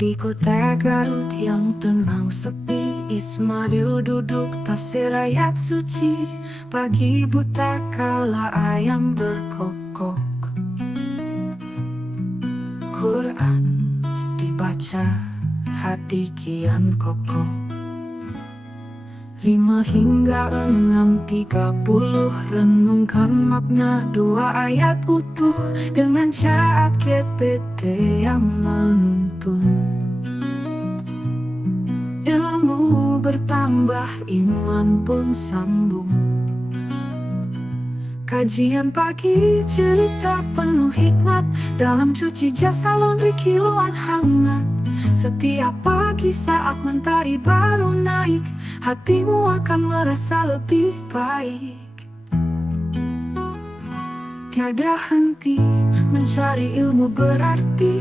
Di kota Garut yang tenang sepi, Ismail duduk tafsir ayat suci. Pagi buta kala ayam berkokok, Quran dibaca, hati kian kokoh. 5 hingga 6:30 renungkan makna 2 ayat utuh dengan chat GPT yang menuntun. Ilmu bertambah, iman pun sambung. Kajian pagi, cerita penuh hikmat, dalam cuci jasa laundry kiloan hangat. Setiap pagi saat mentari baru naik, hatimu akan merasa lebih baik. Tiada henti mencari ilmu berarti,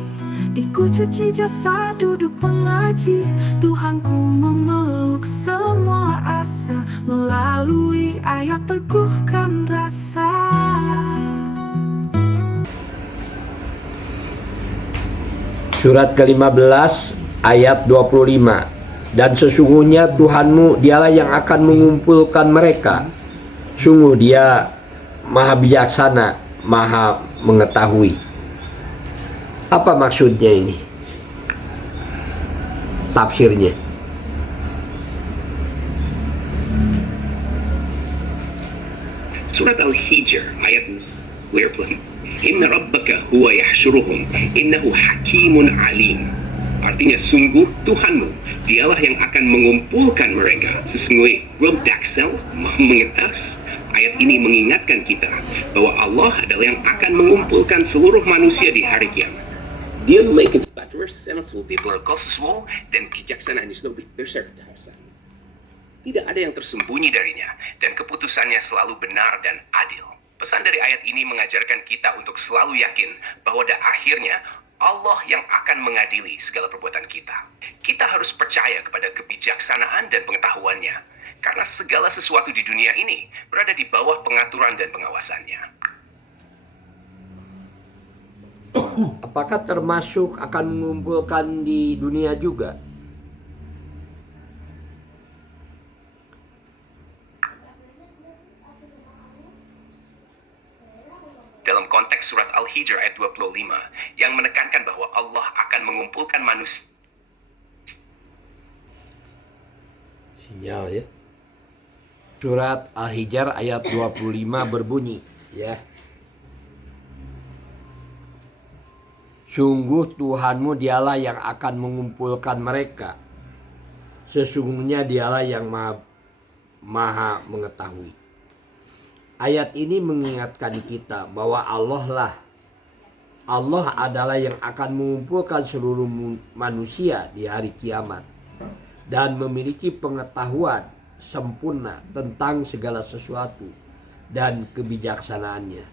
di ku cuci jasa duduk mengaji. Tuhanku memeluk semua asa, melalui ayat teguhkan rasa. Surat ke-15 ayat 25. Dan sesungguhnya Tuhanmu dialah yang akan mengumpulkan mereka. Sungguh dia maha bijaksana, maha mengetahui. Apa maksudnya ini? Tafsirnya. Surat Al-Hijr ayat 20. Inna rabbaka huwa yahsyuruhum innahu hakimun alim. Artinya sungguh Tuhanmu dialah yang akan mengumpulkan mereka. Sesungguhnya Rob Daxel mengetas. Ayat ini mengingatkan kita bahwa Allah adalah yang akan mengumpulkan seluruh manusia di hari kiamat. Dia memiliki sensible berkhususmu dan kejaksanaan lebih berserta. Tidak ada yang tersembunyi darinya dan keputusannya selalu benar dan adil. Pesan dari ayat ini mengajarkan kita untuk selalu yakin bahwa pada akhirnya Allah yang akan mengadili segala perbuatan kita. Kita harus percaya kepada kebijaksanaan dan pengetahuannya, karena segala sesuatu di dunia ini berada di bawah pengaturan dan pengawasannya. Apakah termasuk akan mengumpulkan di dunia juga? Dalam konteks surat Al-Hijr ayat 25 yang menekankan bahwa Allah akan mengumpulkan manusia. Sinyal ya. Surat Al-Hijr ayat 25 berbunyi ya. Sungguh Tuhanmu dialah yang akan mengumpulkan mereka. Sesungguhnya dialah yang maha mengetahui. Ayat ini mengingatkan kita bahwa Allah adalah yang akan mengumpulkan seluruh manusia di hari kiamat dan memiliki pengetahuan sempurna tentang segala sesuatu dan kebijaksanaannya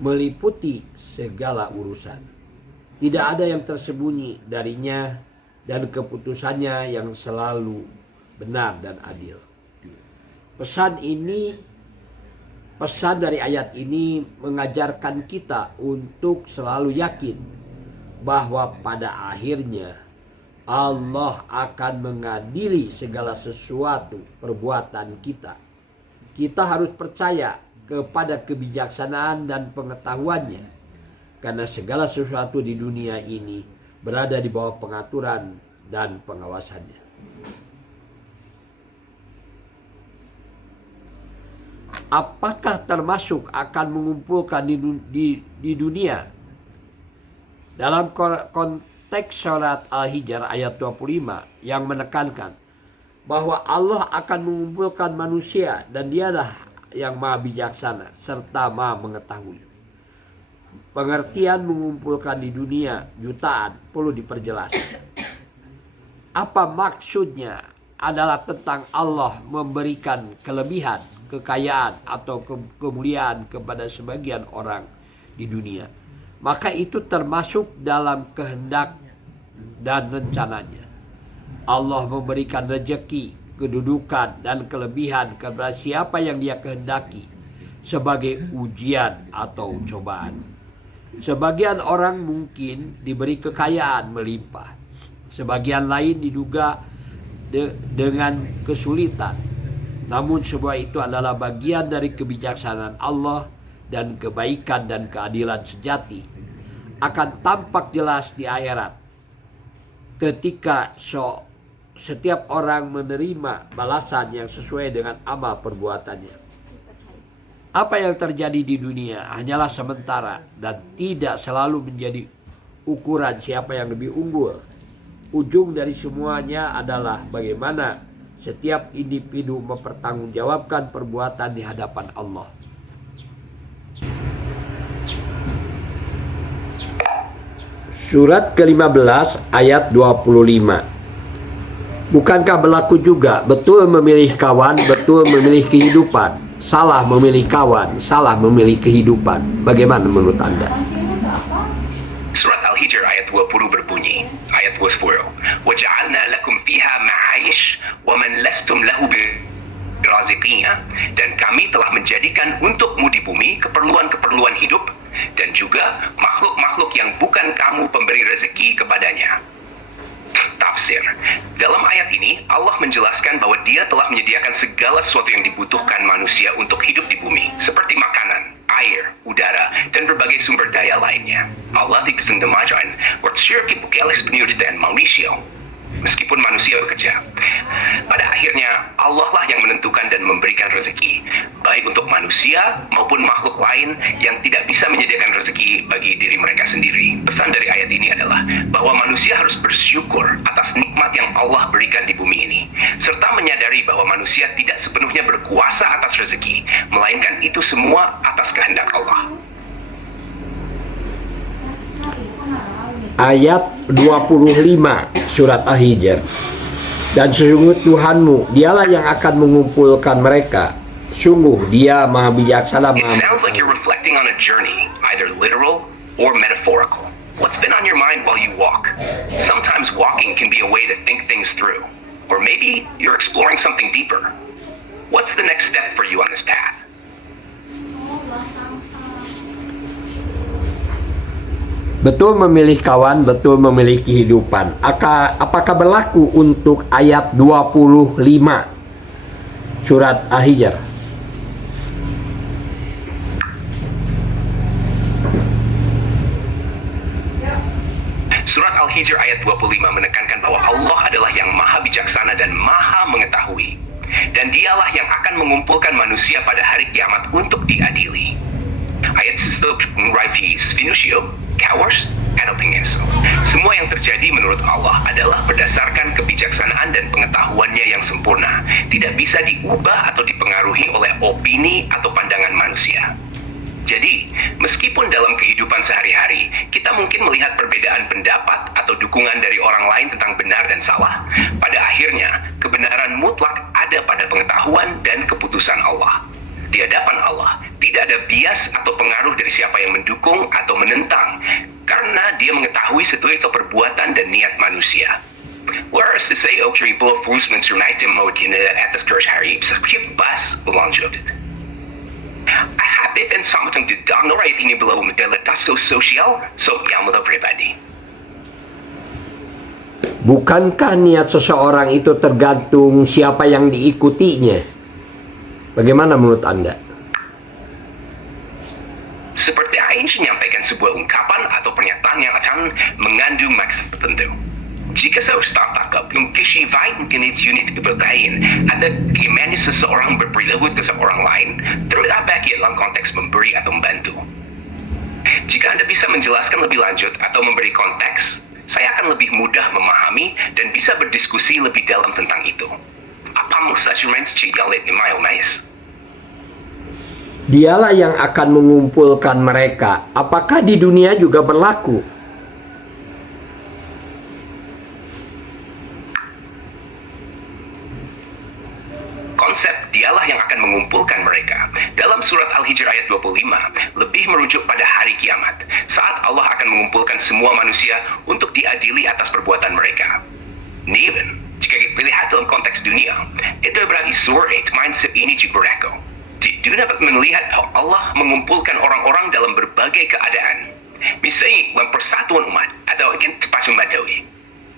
meliputi segala urusan. Tidak ada yang tersembunyi darinya dan keputusannya yang selalu benar dan adil. Pesan dari ayat ini mengajarkan kita untuk selalu yakin bahwa pada akhirnya Allah akan mengadili segala sesuatu perbuatan kita. Kita harus percaya kepada kebijaksanaan dan pengetahuannya, karena segala sesuatu di dunia ini berada di bawah pengaturan dan pengawasannya. Apakah termasuk akan mengumpulkan di dunia? Dalam konteks surat Al-Hijr ayat 25 yang menekankan bahwa Allah akan mengumpulkan manusia dan dialah yang maha bijaksana serta maha mengetahui. Pengertian mengumpulkan di dunia jutaan perlu diperjelas. Apa maksudnya adalah tentang Allah memberikan kelebihan, kekayaan atau kemuliaan kepada sebagian orang di dunia. Maka itu termasuk dalam kehendak dan rencananya. Allah memberikan rezeki, kedudukan dan kelebihan kepada siapa yang dia kehendaki sebagai ujian atau cobaan. Sebagian orang mungkin diberi kekayaan melimpah, Sebagian lain diduga dengan kesulitan. Namun semua itu adalah bagian dari kebijaksanaan Allah dan kebaikan dan keadilan sejati akan tampak jelas di akhirat ketika setiap orang menerima balasan yang sesuai dengan amal perbuatannya. Apa yang terjadi di dunia hanyalah sementara dan tidak selalu menjadi ukuran siapa yang lebih unggul. Ujung dari semuanya adalah bagaimana setiap individu mempertanggungjawabkan perbuatan di hadapan Allah. Surat ke-15 ayat 25. Bukankah berlaku juga betul memilih kawan, betul memilih kehidupan? Salah memilih kawan, salah memilih kehidupan. Bagaimana menurut Anda? Surat Al-Hijr ayat 20 berbunyi, ayat 20, وَجَعَلْنَا لَكُمْ فِيهَا مَعَايِشْ وَمَنْ لَسْتُمْ لَهُ بِرَازِقِينَ. Dan kami telah menjadikan untukmu di bumi keperluan-keperluan hidup dan juga makhluk-makhluk yang bukan kamu pemberi rezeki kepadanya. Tafsir. Dalam ayat ini, Allah menjelaskan bahwa Dia telah menyediakan segala sesuatu yang dibutuhkan manusia untuk hidup di bumi, seperti makanan, air, udara, dan berbagai sumber daya lainnya. Allah dikesendemakan, waktu Palestina dan Malaysia. Meskipun manusia bekerja, pada akhirnya Allah lah yang menentukan dan memberikan rezeki, baik untuk manusia maupun makhluk lain yang tidak bisa menyediakan rezeki bagi diri mereka sendiri. Pesan dari ayat ini adalah bahwa manusia harus bersyukur atas nikmat yang Allah berikan di bumi ini, serta menyadari bahwa manusia tidak sepenuhnya berkuasa atas rezeki, melainkan itu semua atas kehendak Allah. Ayat 25 surat Al-Hijr. Dan sesungguhnya Tuhanmu, Dialah yang akan mengumpulkan mereka. Sungguh Dia Maha Bijaksana, It Maha sounds like you're Mengetahui. reflecting on a journey, either literal or metaphorical. What's been on your mind while you walk? Sometimes walking can be a way to think things through. Or maybe you're exploring something deeper. What's the next step for you on this path? Betul memilih kawan, betul memilih kehidupan. Apakah berlaku untuk ayat 25 surat Al-Hijr? Surat Al-Hijr ayat 25 menekankan bahwa Allah adalah yang maha bijaksana dan maha mengetahui. Dan Dialah yang akan mengumpulkan manusia pada hari kiamat untuk diadili. Ayat sesuatu Ravis Finusio, Kawars, Adopingenso. Semua yang terjadi menurut Allah adalah berdasarkan kebijaksanaan dan pengetahuannya yang sempurna. Tidak bisa diubah atau dipengaruhi oleh opini atau pandangan manusia. Jadi, meskipun dalam kehidupan sehari-hari, kita mungkin melihat perbedaan pendapat atau dukungan dari orang lain tentang benar dan salah, pada akhirnya, kebenaran mutlak ada pada pengetahuan dan keputusan Allah. Di hadapan Allah, tidak ada bias atau pengaruh dari siapa yang mendukung atau menentang, karena Dia mengetahui setiap perbuatan dan niat manusia. Whereas saya ook ribu volksmensen rijden mot in de etterskörshari, beschikbaar bas belanjut. I have even something to done right ini belum deletas sosial, so yang pribadi. Bukankah niat seseorang itu tergantung siapa yang diikutinya? Bagaimana menurut Anda? Seperti Einstein menyampaikan sebuah ungkapan atau pernyataan yang akan mengandung maksud tertentu. Jika seorang yung kesivain unit kepercayaan ada gimana seseorang berperilaku ke seorang lain, terdapat dalam konteks memberi atau membantu. Jika Anda bisa menjelaskan lebih lanjut atau memberi konteks, saya akan lebih mudah memahami dan bisa berdiskusi lebih dalam tentang itu. Apa maksud Dialah yang akan mengumpulkan mereka. Apakah di dunia juga berlaku? Konsep Dialah yang akan mengumpulkan mereka dalam surat Al-Hijr ayat 25 lebih merujuk pada hari kiamat, saat Allah akan mengumpulkan semua manusia untuk diadili atas perbuatan mereka. Even jika dilihat dalam konteks dunia, itu berarti surat mindset ini juga berlaku. Dia dapat melihat Allah mengumpulkan orang-orang dalam berbagai keadaan. Misalnya dalam persatuan umat atau tepat madawi.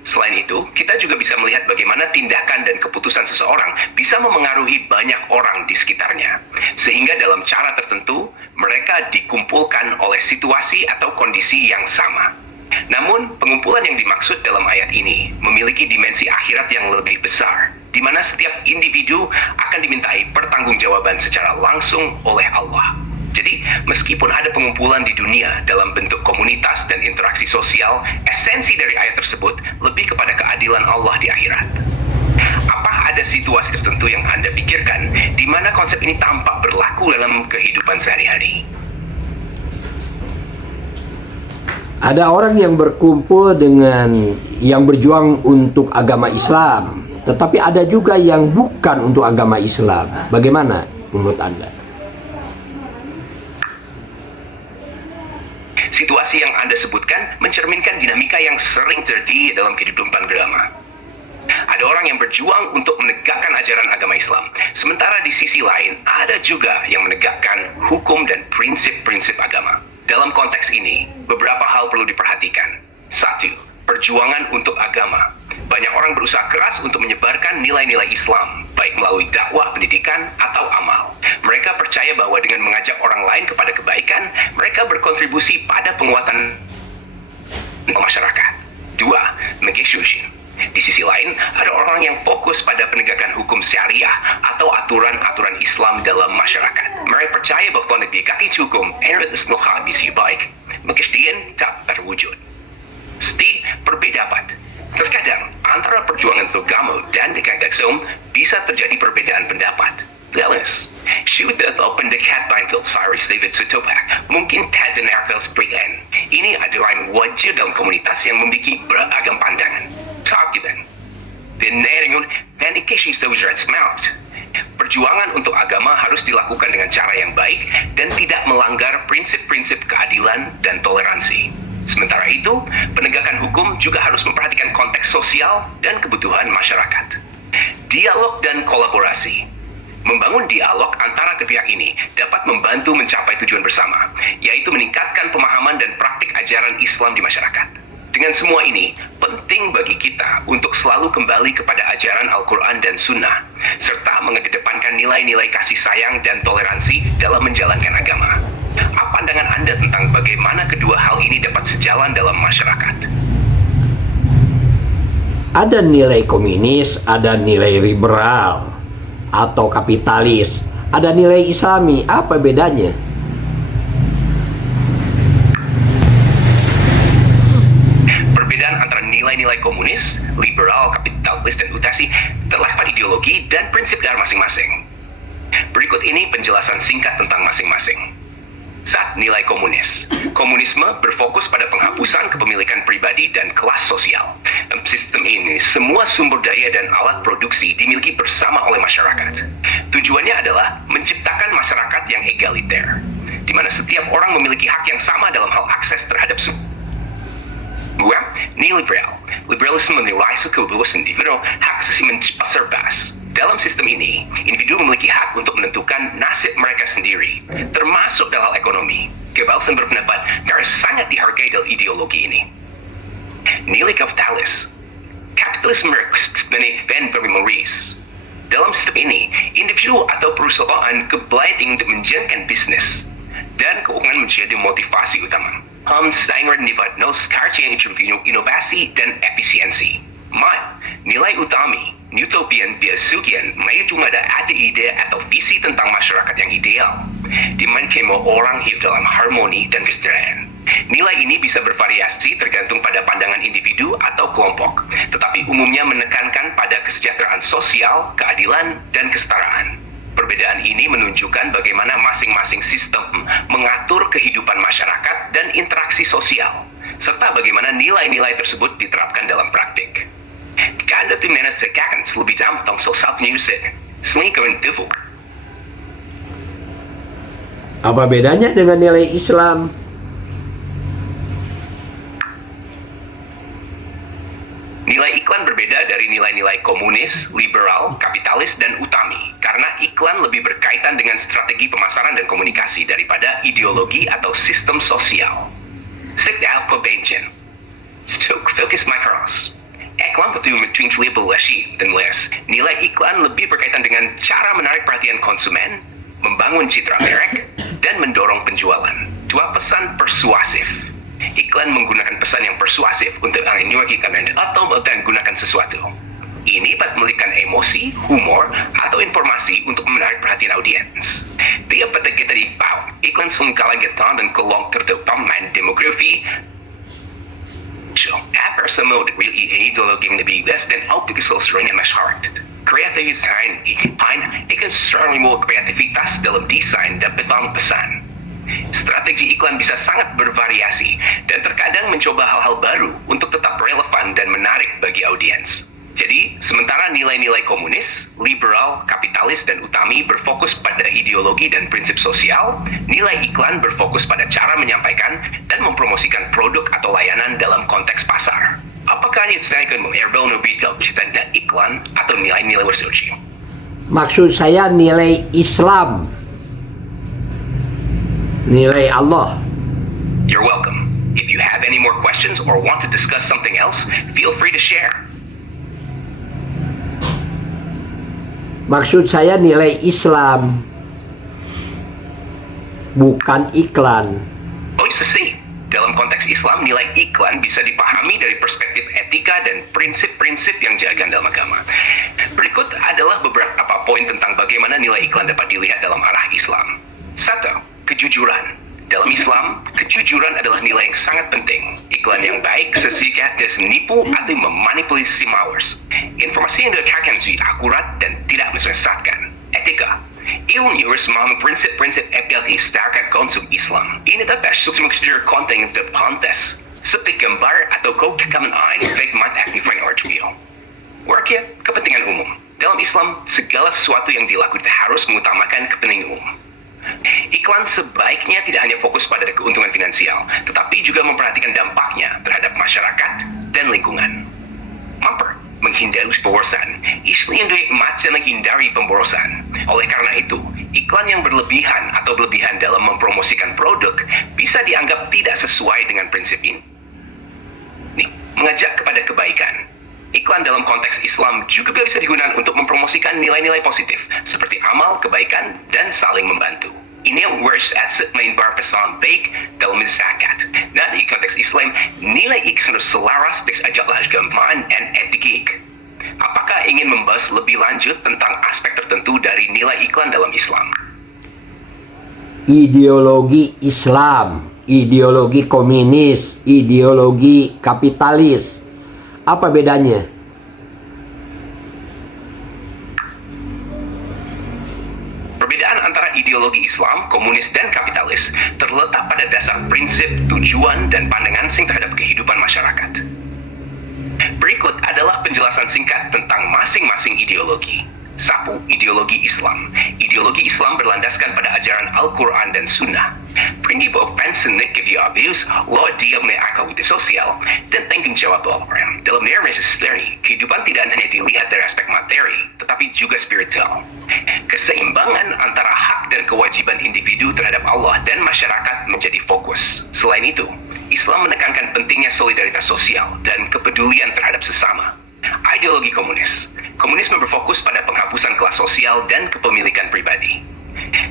Selain itu, kita juga bisa melihat bagaimana tindakan dan keputusan seseorang bisa memengaruhi banyak orang di sekitarnya. Sehingga dalam cara tertentu, mereka dikumpulkan oleh situasi atau kondisi yang sama. Namun, pengumpulan yang dimaksud dalam ayat ini memiliki dimensi akhirat yang lebih besar, di mana setiap individu akan dimintai pertanggungjawaban secara langsung oleh Allah. Jadi, meskipun ada pengumpulan di dunia dalam bentuk komunitas dan interaksi sosial, esensi dari ayat tersebut lebih kepada keadilan Allah di akhirat. Apa ada situasi tertentu yang Anda pikirkan di mana konsep ini tampak berlaku dalam kehidupan sehari-hari? Ada orang yang berkumpul dengan yang berjuang untuk agama Islam, tetapi ada juga yang bukan untuk agama Islam. Bagaimana menurut Anda? Situasi yang Anda sebutkan mencerminkan dinamika yang sering terjadi dalam kehidupan beragama. Ada orang yang berjuang untuk menegakkan ajaran agama Islam, sementara di sisi lain ada juga yang menegakkan hukum dan prinsip-prinsip agama. Dalam konteks ini, beberapa hal perlu diperhatikan. 1. Perjuangan untuk agama. Banyak orang berusaha keras untuk menyebarkan nilai-nilai Islam, baik melalui dakwah, pendidikan, atau amal. Mereka percaya bahwa dengan mengajak orang lain kepada kebaikan, mereka berkontribusi pada penguatan masyarakat. 2. Negotiation. Di sisi lain, ada orang yang fokus pada penegakan hukum syariah atau aturan-aturan Islam dalam masyarakat. Mereka percaya bahwa negara hukum harus lebih baik, kemudian tak terwujud. Seti berpendapat. Terkadang antara perjuangan agama dan negara bisa terjadi perbedaan pendapat. Jelas, sudah pendekat Bantul Cyrus David Sutopak mungkin tak dengarkan sebagian. Ini adalah wajib dalam komunitas yang memiliki beragam pandangan. Sahabat, dengan vendikasi secara smart. Perjuangan untuk agama harus dilakukan dengan cara yang baik dan tidak melanggar prinsip-prinsip keadilan dan toleransi. Sementara itu, penegakan hukum juga harus memperhatikan konteks sosial dan kebutuhan masyarakat. Dialog dan kolaborasi. Membangun dialog antara kedua ini dapat membantu mencapai tujuan bersama, yaitu meningkatkan pemahaman dan praktik ajaran Islam di masyarakat. Dengan semua ini, penting bagi kita untuk selalu kembali kepada ajaran Al-Quran dan Sunnah, serta mengedepankan nilai-nilai kasih sayang dan toleransi dalam menjalankan agama. Apa pandangan Anda tentang bagaimana kedua hal ini dapat sejalan dalam masyarakat? Ada nilai komunis, ada nilai liberal atau kapitalis, ada nilai Islami. Apa bedanya? Perbedaan antara nilai-nilai komunis, liberal, kapitalis, dan utasi terletak pada ideologi dan prinsip dasar masing-masing. Berikut ini penjelasan singkat tentang masing-masing. 1. Nilai komunis. Komunisme berfokus pada penghapusan kepemilikan pribadi dan kelas sosial. Dalam sistem ini, semua sumber daya dan alat produksi dimiliki bersama oleh masyarakat. Tujuannya adalah menciptakan masyarakat yang egaliter, di mana setiap orang memiliki hak yang sama dalam hal akses terhadap sumber. 2. Neoliberal. Liberalisme menilai kebebasan individu, hak asasi serbas. Dalam sistem ini, individu memiliki hak untuk menentukan nasib mereka sendiri, termasuk dalam hal ekonomi. Kebebasan berpendapat harus sangat dihargai dalam ideologi ini. Nilai kapitalis. Kapitalisme Ben Maurice. Dalam sistem ini, individu atau perusahaan kebaikan untuk menjalankan bisnis, dan keuangan menjadi motivasi utama. Steiner nifat karya inovasi dan efisiensi. Nilai utami, utopian biasukian, mayaitu ada ide atau visi tentang masyarakat yang ideal, di mana semua orang hidup dalam harmoni dan kesejahteraan. Nilai ini bisa bervariasi tergantung pada pandangan individu atau kelompok, tetapi umumnya menekankan pada kesejahteraan sosial, keadilan, dan kesetaraan. Perbedaan ini menunjukkan bagaimana masing-masing sistem mengatur kehidupan masyarakat dan interaksi sosial, serta bagaimana nilai-nilai tersebut diterapkan dalam praktik. Kada timena terkakan lebih dalam tentang sosial penyusun, selingkuhan devu. Apa bedanya dengan nilai Islam? Nilai iklan berbeda dari nilai-nilai komunis, liberal, kapitalis, dan utami, karena iklan lebih berkaitan dengan strategi pemasaran dan komunikasi daripada ideologi atau sistem sosial. Sekedar pembencin. Stuk fokus makros. Iklan between belasih dan less. Nilai iklan lebih berkaitan dengan cara menarik perhatian konsumen, membangun citra merek, dan mendorong penjualan. Dua pesan persuasif. Iklan menggunakan pesan yang persuasif untuk menggunakan atau menggunakan sesuatu. Ini dapat memiliki emosi, humor, atau informasi untuk menarik perhatian audiens. Tiap pada kita di bawah, iklan seringkali getar dan kelong terutama demografi. Apa semua ideologi yang lebih bebas dan optik seluruhnya masyarakat. Kreativitas iklan sering membawa kreativitas dalam desain dan petang pesan. Strategi iklan bisa sangat bervariasi dan terkadang mencoba hal-hal baru untuk tetap relevan dan menarik bagi audiens. Jadi, sementara nilai-nilai komunis, liberal, kapitalis, dan utami berfokus pada ideologi dan prinsip sosial, nilai iklan berfokus pada cara menyampaikan dan mempromosikan produk atau layanan dalam konteks pasar. Apakah ini sedangkan mengerbel retail dan iklan atau nilai-nilai bersuci? Maksud saya nilai Islam, nilai Allah. You're welcome. If you have any more questions or want to discuss something else, feel free to share. Maksud saya nilai Islam, bukan iklan. Oh, sih. Dalam konteks Islam, nilai iklan bisa dipahami dari perspektif etika dan prinsip-prinsip yang dijaga dalam agama. Berikut adalah beberapa poin tentang bagaimana nilai iklan dapat dilihat dalam arah Islam. 1. Kejujuran. Dalam Islam, kejujuran adalah nilai yang sangat penting. Iklan yang baik sesingkat dan menipu atau memanipulasi followers. Informasi yang dikatakan akurat dan tidak menyesatkan. Etika. Ilmu harus memahami prinsip-prinsip etika di sekitar konsum Islam. Ini dapat mengatur konten yang pantas, seperti gambar atau keutamaan baik aktifan artikel. Warga kepentingan umum. Dalam Islam, segala sesuatu yang dilakukan harus mengutamakan kepentingan umum. Iklan sebaiknya tidak hanya fokus pada keuntungan finansial, tetapi juga memperhatikan dampaknya terhadap masyarakat dan lingkungan. Menghindari pemborosan. Islam yang diikmat dan menghindari pemborosan. Oleh karena itu, iklan yang berlebihan atau berlebihan dalam mempromosikan produk bisa dianggap tidak sesuai dengan prinsip ini. Mengajak kepada kebaikan. Iklan dalam konteks Islam juga bisa digunakan untuk mempromosikan nilai-nilai positif seperti amal, kebaikan, dan saling membantu. Ini words asset main bar pesan baik dalam masyarakat. Nah, di konteks Islam, nilai iklan harus selaras dengan ajaran agama dan etik. Apakah ingin membahas lebih lanjut tentang aspek tertentu dari nilai iklan dalam Islam? Ideologi Islam, ideologi komunis, ideologi kapitalis. Apa bedanya? Perbedaan antara ideologi Islam, komunis, dan kapitalis terletak pada dasar prinsip, tujuan, dan pandangan terhadap kehidupan masyarakat. Berikut adalah penjelasan singkat tentang masing-masing ideologi. 1. Ideologi Islam. Ideologi Islam berlandaskan pada ajaran Al-Quran dan Sunnah. Prinsip offensive abuse, law dia akal sosial, dan tanggung jawab orang. Dalam era modern, kehidupan tidak hanya dilihat dari aspek materi, tetapi juga spiritual. Keseimbangan antara hak dan kewajiban individu terhadap Allah dan masyarakat menjadi fokus. Selain itu, Islam menekankan pentingnya solidaritas sosial dan kepedulian terhadap sesama. Ideologi komunis. Komunisme berfokus pada penghapusan kelas sosial dan kepemilikan pribadi.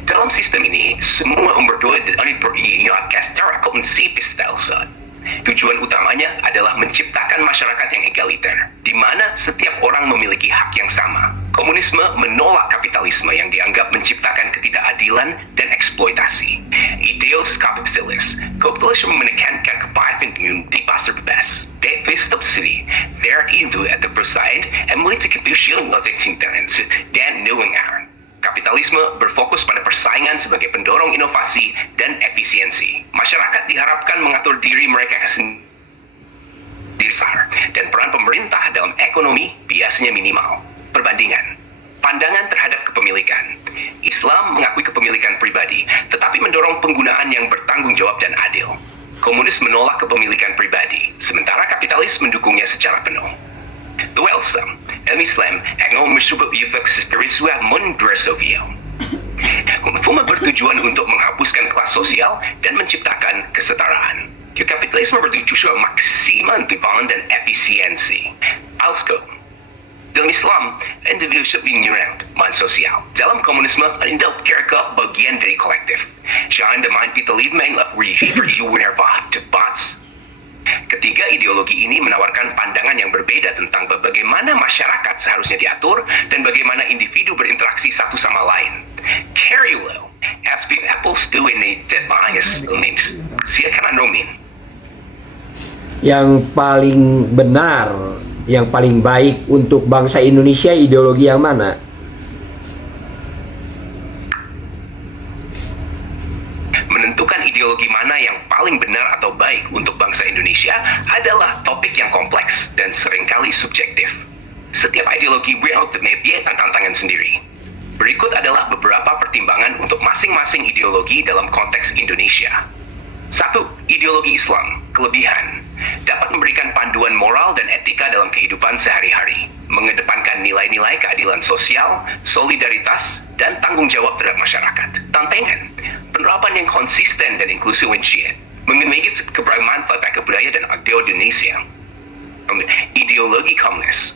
Dalam sistem ini, semua berdua secara konsepis stelsel. Tujuan utamanya adalah menciptakan masyarakat yang egaliter, di mana setiap orang memiliki hak yang sama. Komunisme menolak kapitalisme yang dianggap menciptakan ketidakadilan dan eksploitasi. Ideologi kapitalis. Kapitalisme menekankan kebaikan di pasar bebas. Subsidi, itu at the preside, and memiliki keputusan dan nuangan. Kapitalisme berfokus pada persaingan sebagai pendorong inovasi dan efisiensi. Masyarakat diharapkan mengatur diri mereka sendiri, dan peran pemerintah dalam ekonomi biasanya minimal. Perbandingan. Pandangan terhadap kepemilikan. Islam mengakui kepemilikan pribadi, tetapi mendorong penggunaan yang bertanggung jawab dan adil. Komunis menolak kepemilikan pribadi, sementara kapitalis mendukungnya secara penuh. Dualisme. Islam mencoba spiritual mundur Soviet. Bertujuan untuk menghapuskan kelas sosial dan menciptakan kesetaraan. Kapitalisme bertujuan maksimal dan efisiensi. Alsko. Dalam Islam, individu man sosial. Dalam komunisme, anda kira bagian dari kolektif. Jangan demain kita lihat debat. Ketiga ideologi ini menawarkan pandangan yang berbeda tentang bagaimana masyarakat seharusnya diatur dan bagaimana individu berinteraksi satu sama lain. Carriwell, SB Apple Stew ini deadlines silakan anomin. Yang paling benar, yang paling baik untuk bangsa Indonesia ideologi yang mana? Menentukan ideologi mana yang paling benar atau baik untuk bangsa Indonesia adalah topik yang kompleks dan seringkali subjektif. Setiap ideologi memiliki tantangan sendiri. Berikut adalah beberapa pertimbangan untuk masing-masing ideologi dalam konteks Indonesia. 1. Ideologi Islam, kelebihan. Dapat memberikan panduan moral dan etika dalam kehidupan sehari-hari. Mengedepankan nilai-nilai keadilan sosial, solidaritas, dan tanggung jawab terhadap masyarakat. Tantangan, penerapan yang konsisten dan inklusif mengenai keberagaman budaya dan agama Indonesia. Ideologi komunis.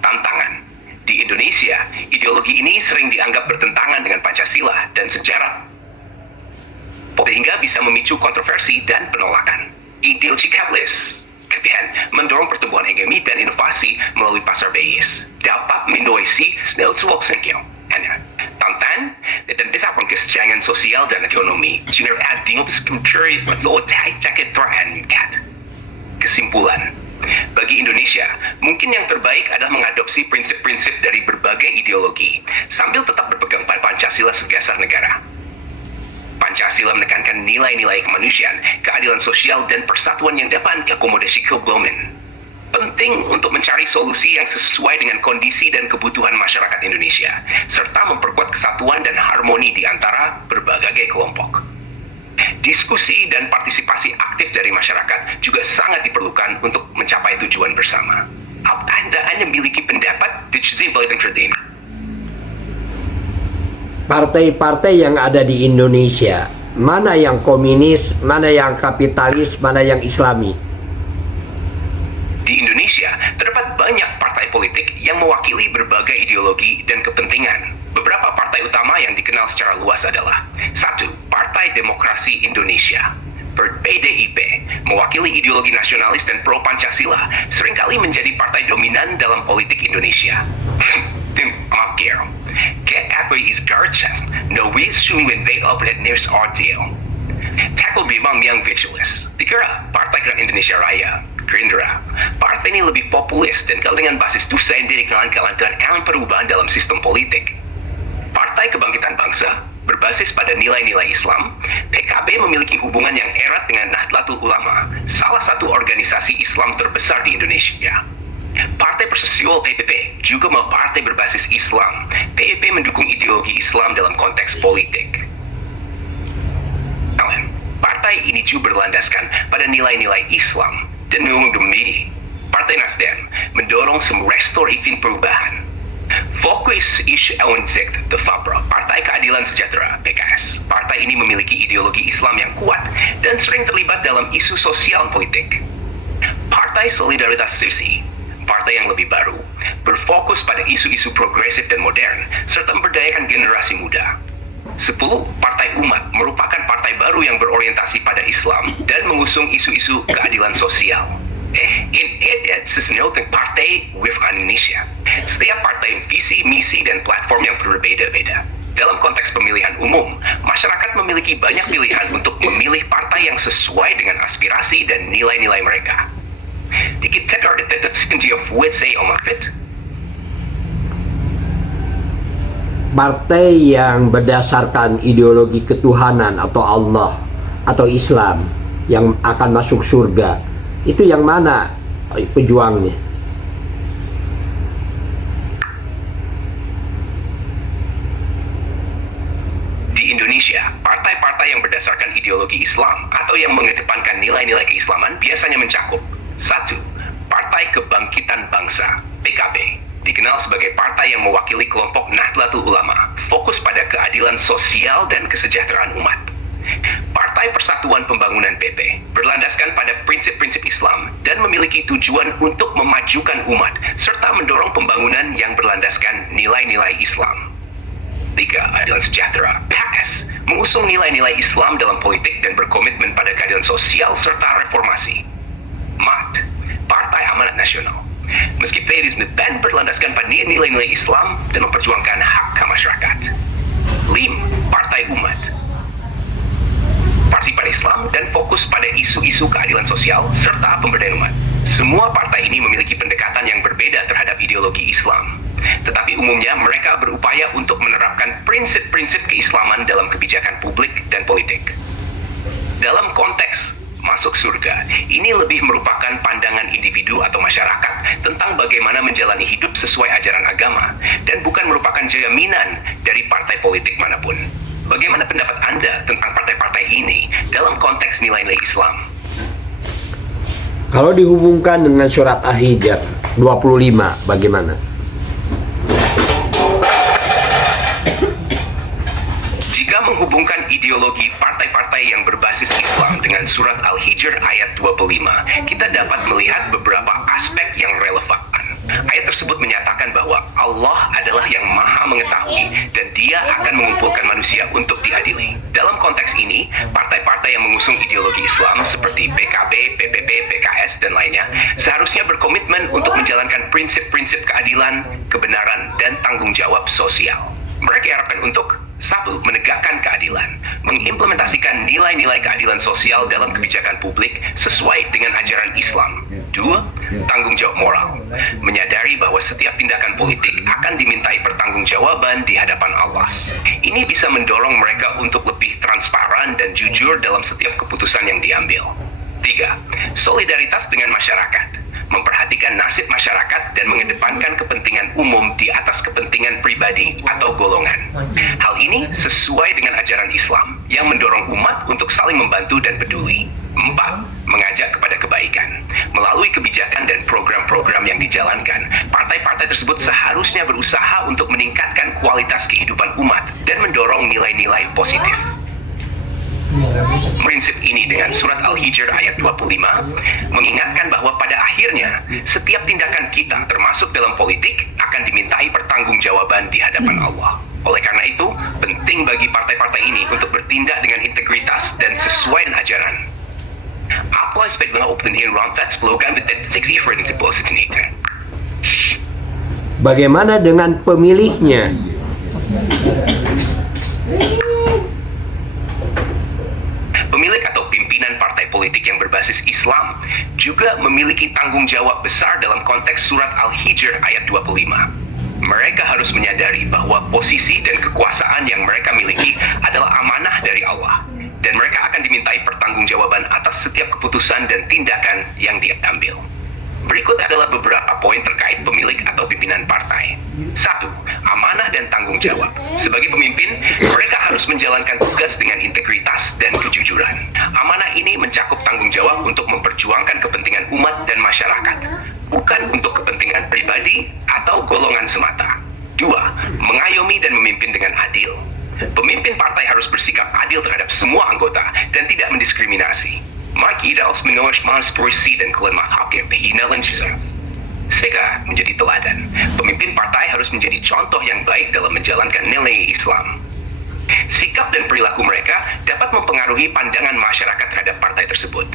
Tantangan. Di Indonesia, ideologi ini sering dianggap bertentangan dengan Pancasila dan sejarah, sehingga bisa memicu kontroversi dan penolakan. Ideologi kapitalis mendorong pertumbuhan ekonomi dan inovasi melalui pasar bebas, dapat mendoisi tantangan dan bisa kesenjangan sosial dan ekonomi. Kesimpulan, bagi Indonesia, mungkin yang terbaik adalah mengadopsi prinsip-prinsip dari berbagai ideologi, sambil tetap berpegang pada Pancasila sebagai dasar negara. Pancasila menekankan nilai-nilai kemanusiaan, keadilan sosial, dan persatuan yang dapat diakomodasi keumatan. Penting untuk mencari solusi yang sesuai dengan kondisi dan kebutuhan masyarakat Indonesia, serta memperkuat kesatuan dan harmoni di antara berbagai kelompok. Diskusi dan partisipasi aktif dari masyarakat juga sangat diperlukan untuk mencapai tujuan bersama. Anda memiliki pendapat Partai-partai yang ada di Indonesia, mana yang komunis, mana yang kapitalis, mana yang islami? Di Indonesia, terdapat banyak partai politik yang mewakili berbagai ideologi dan kepentingan. Beberapa partai utama yang dikenal secara luas adalah 1. Partai Demokrasi Indonesia, PDIP, mewakili ideologi nasionalis dan pro-Pancasila, seringkali menjadi partai dominan dalam politik Indonesia. Tackle Bimang yang Vigilis. 3. Partai Gerak Indonesia Raya, Gerindra. Partai ini lebih populis dan dengan basis tusa yang dikenal kalangan elang perubahan dalam sistem politik. Partai Kebangkitan Bangsa, berbasis pada nilai-nilai Islam, PKB memiliki hubungan yang erat dengan Nahdlatul Ulama, salah satu organisasi Islam terbesar di Indonesia. Partai Persatuan PPP juga partai berbasis Islam. PPP mendukung ideologi Islam dalam konteks politik. Partai ini juga berlandaskan pada nilai-nilai Islam dan mengungguli Partai Nasdem mendorong restor izin perubahan. Fokus isu Ewenzik, The Fabra, Partai Keadilan Sejahtera, PKS. Partai ini memiliki ideologi Islam yang kuat dan sering terlibat dalam isu sosial dan politik. Partai Solidaritas Sisi, partai yang lebih baru, berfokus pada isu-isu progresif dan modern, serta memberdayakan generasi muda. 10. Partai Umat merupakan partai baru yang berorientasi pada Islam dan mengusung isu-isu keadilan sosial. Partai Wifan Indonesia. Setiap partai visi, misi, dan platform yang berbeda-beda. Dalam konteks pemilihan umum, masyarakat memiliki banyak pilihan untuk memilih partai yang sesuai dengan aspirasi dan nilai-nilai mereka. Partai yang berdasarkan ideologi ketuhanan atau Allah atau Islam yang akan masuk surga, itu yang mana pejuangnya? Di Indonesia, partai-partai yang berdasarkan ideologi Islam atau yang mengedepankan nilai-nilai keislaman biasanya mencakup 1. Partai Kebangkitan Bangsa, PKB, dikenal sebagai partai yang mewakili kelompok Nahdlatul Ulama, fokus pada keadilan sosial dan kesejahteraan umat. Partai Partai Persatuan Pembangunan PP berlandaskan pada prinsip-prinsip Islam dan memiliki tujuan untuk memajukan umat serta mendorong pembangunan yang berlandaskan nilai-nilai Islam. 3. Keadilan Sejahtera (PAKS) mengusung nilai-nilai Islam dalam politik dan berkomitmen pada keadilan sosial serta reformasi. MAT, Partai Amanat Nasional, meski pluralisme dan berlandaskan pada nilai-nilai Islam dan memperjuangkan hak masyarakat. 5. Partai Umat, Partai Islam dan fokus pada isu-isu keadilan sosial serta pemberdayaan umat. Semua partai ini memiliki pendekatan yang berbeda terhadap ideologi Islam, tetapi umumnya mereka berupaya untuk menerapkan prinsip-prinsip keislaman dalam kebijakan publik dan politik. Dalam konteks masuk surga, ini lebih merupakan pandangan individu atau masyarakat tentang bagaimana menjalani hidup sesuai ajaran agama dan bukan merupakan jaminan dari partai politik manapun. Bagaimana pendapat Anda tentang partai-partai ini dalam konteks nilai-nilai Islam? Kalau dihubungkan dengan surat Al-Hijr 25, bagaimana? Jika menghubungkan ideologi partai-partai yang berbasis Islam dengan surat Al-Hijr ayat 25, kita dapat melihat beberapa aspek yang relevan. Ayat tersebut menyatakan bahwa Allah adalah yang maha mengetahui dan dia akan mengumpulkan manusia untuk diadili. Dalam konteks ini, partai-partai yang mengusung ideologi Islam seperti PKB, PPP, PKS, dan lainnya seharusnya berkomitmen untuk menjalankan prinsip-prinsip keadilan, kebenaran, dan tanggung jawab sosial. Mereka diharapkan untuk 1. Menegakkan keadilan, mengimplementasikan nilai-nilai keadilan sosial dalam kebijakan publik sesuai dengan ajaran Islam. 2. Tanggung jawab moral, menyadari bahwa setiap tindakan politik akan dimintai pertanggungjawaban di hadapan Allah. Ini bisa mendorong mereka untuk lebih transparan dan jujur dalam setiap keputusan yang diambil. 3. Solidaritas dengan masyarakat, memperhatikan nasib masyarakat dan mengedepankan kepentingan umum di atas kepentingan pribadi atau golongan. Hal ini sesuai dengan ajaran Islam yang mendorong umat untuk saling membantu dan peduli. 4. Mengajak kepada kebaikan. Melalui kebijakan dan program-program yang dijalankan, partai-partai tersebut seharusnya berusaha untuk meningkatkan kualitas kehidupan umat dan mendorong nilai-nilai positif. Prinsip ini dengan surat Al-Hijr ayat 25 mengingatkan bahwa pada akhirnya setiap tindakan kita termasuk dalam politik akan dimintai pertanggungjawaban di hadapan Allah. Oleh karena itu, penting bagi partai-partai ini untuk bertindak dengan integritas dan sesuai dengan ajaran. Apa aspek dengan open air round that slogan with that fixed referring to positivity? Bagaimana dengan pemilihnya? Pemilik atau pimpinan partai politik yang berbasis Islam juga memiliki tanggung jawab besar dalam konteks surat Al-Hijr ayat 25. Mereka harus menyadari bahwa posisi dan kekuasaan yang mereka miliki adalah amanah dari Allah, dan mereka akan dimintai pertanggungjawaban atas setiap keputusan dan tindakan yang diambil. Berikut adalah beberapa poin terkait pemilik atau pimpinan partai. 1. Amanah dan tanggung jawab. Sebagai pemimpin, mereka harus menjalankan tugas dengan integritas dan kejujuran. Amanah ini mencakup tanggung jawab untuk memperjuangkan kepentingan umat dan masyarakat, bukan untuk kepentingan pribadi atau golongan semata. 2. Mengayomi dan memimpin dengan adil. Pemimpin partai harus bersikap adil terhadap semua anggota dan tidak mendiskriminasi. Mereka harus mengelola dan kelemahan hak yang berhinalan jizah. Sehingga menjadi teladan. Pemimpin partai harus menjadi contoh yang baik dalam menjalankan nilai Islam. Sikap dan perilaku mereka dapat mempengaruhi pandangan masyarakat terhadap partai tersebut.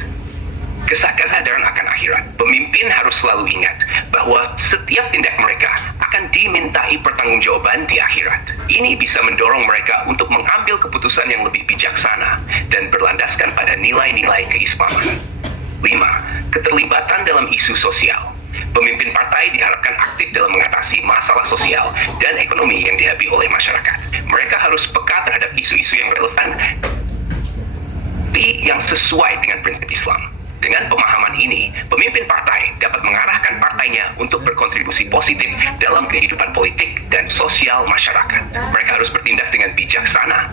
Kesadaran akan akhirat. Pemimpin harus selalu ingat bahwa setiap tindak mereka akan dimintai pertanggungjawaban di akhirat. Ini bisa mendorong mereka untuk mengambil keputusan yang lebih bijaksana dan berlandaskan pada nilai-nilai keislaman. 5. Keterlibatan dalam isu sosial. Pemimpin partai diharapkan aktif dalam mengatasi masalah sosial dan ekonomi yang dihadapi oleh masyarakat. Mereka harus peka terhadap isu-isu yang relevan yang sesuai dengan prinsip Islam. Dengan pemahaman ini, pemimpin partai dapat mengarahkan partainya untuk berkontribusi positif dalam kehidupan politik dan sosial masyarakat. Mereka harus bertindak dengan bijaksana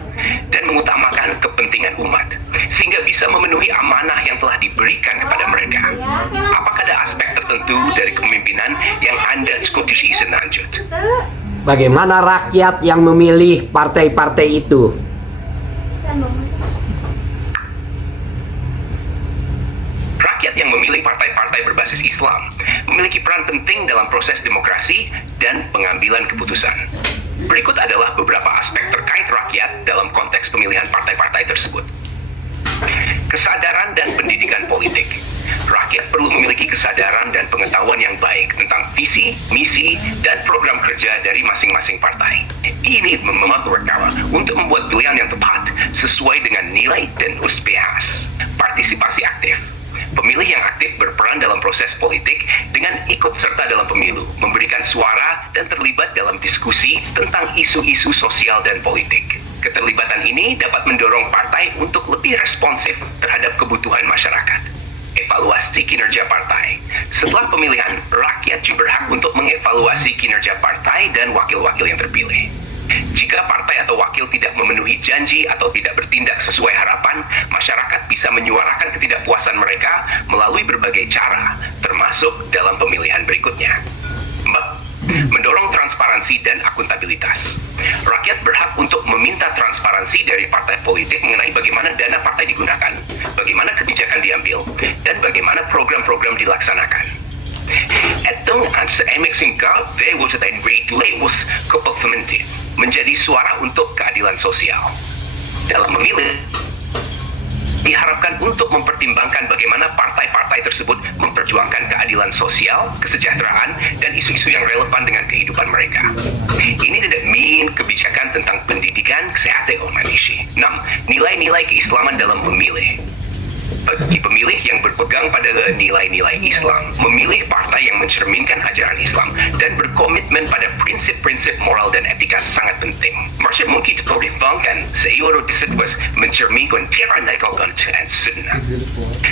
dan mengutamakan kepentingan umat, sehingga bisa memenuhi amanah yang telah diberikan kepada mereka. Apakah ada aspek tertentu dari kepemimpinan yang Anda diskusi selanjut? Bagaimana rakyat yang memilih partai-partai itu? Rakyat yang memilih partai-partai berbasis Islam memiliki peran penting dalam proses demokrasi dan pengambilan keputusan. Berikut adalah beberapa aspek terkait rakyat dalam konteks pemilihan partai-partai tersebut. Kesadaran dan pendidikan politik. Rakyat perlu memiliki kesadaran dan pengetahuan yang baik tentang visi, misi, dan program kerja dari masing-masing partai. Ini membantu mereka untuk membuat pilihan yang tepat sesuai dengan nilai dan USPHAS. Partisipasi aktif. Pemilih yang aktif berperan dalam proses politik dengan ikut serta dalam pemilu, memberikan suara dan terlibat dalam diskusi tentang isu-isu sosial dan politik. Keterlibatan ini dapat mendorong partai untuk lebih responsif terhadap kebutuhan masyarakat. Evaluasi kinerja partai. Setelah pemilihan, rakyat juga berhak untuk mengevaluasi kinerja partai dan wakil-wakil yang terpilih. Jika partai atau wakil tidak memenuhi janji atau tidak bertindak sesuai harapan, masyarakat bisa menyuarakan ketidakpuasan mereka melalui berbagai cara, termasuk dalam pemilihan berikutnya. Mendorong transparansi dan akuntabilitas. Rakyat berhak untuk meminta transparansi dari partai politik mengenai bagaimana dana partai digunakan, bagaimana kebijakan diambil, dan bagaimana program-program dilaksanakan. Etong ang sa MXingka, they will say regulate keperformantin, menjadi suara untuk keadilan sosial. Dalam memilih, diharapkan untuk mempertimbangkan bagaimana partai-partai tersebut memperjuangkan keadilan sosial, kesejahteraan, dan isu-isu yang relevan dengan kehidupan mereka. Ini tidak mean kebijakan tentang pendidikan, kesehatan, manusia. 6. Nilai-nilai keislaman dalam memilih. Bagi pemilih yang berpegang pada nilai-nilai Islam, memilih partai yang mencerminkan ajaran Islam dan berkomitmen pada prinsip-prinsip moral dan etika sangat penting. Maksud mungkin dipertimbangkan seluruh tersebut mencerminkan tiara naikkan dan sunnah.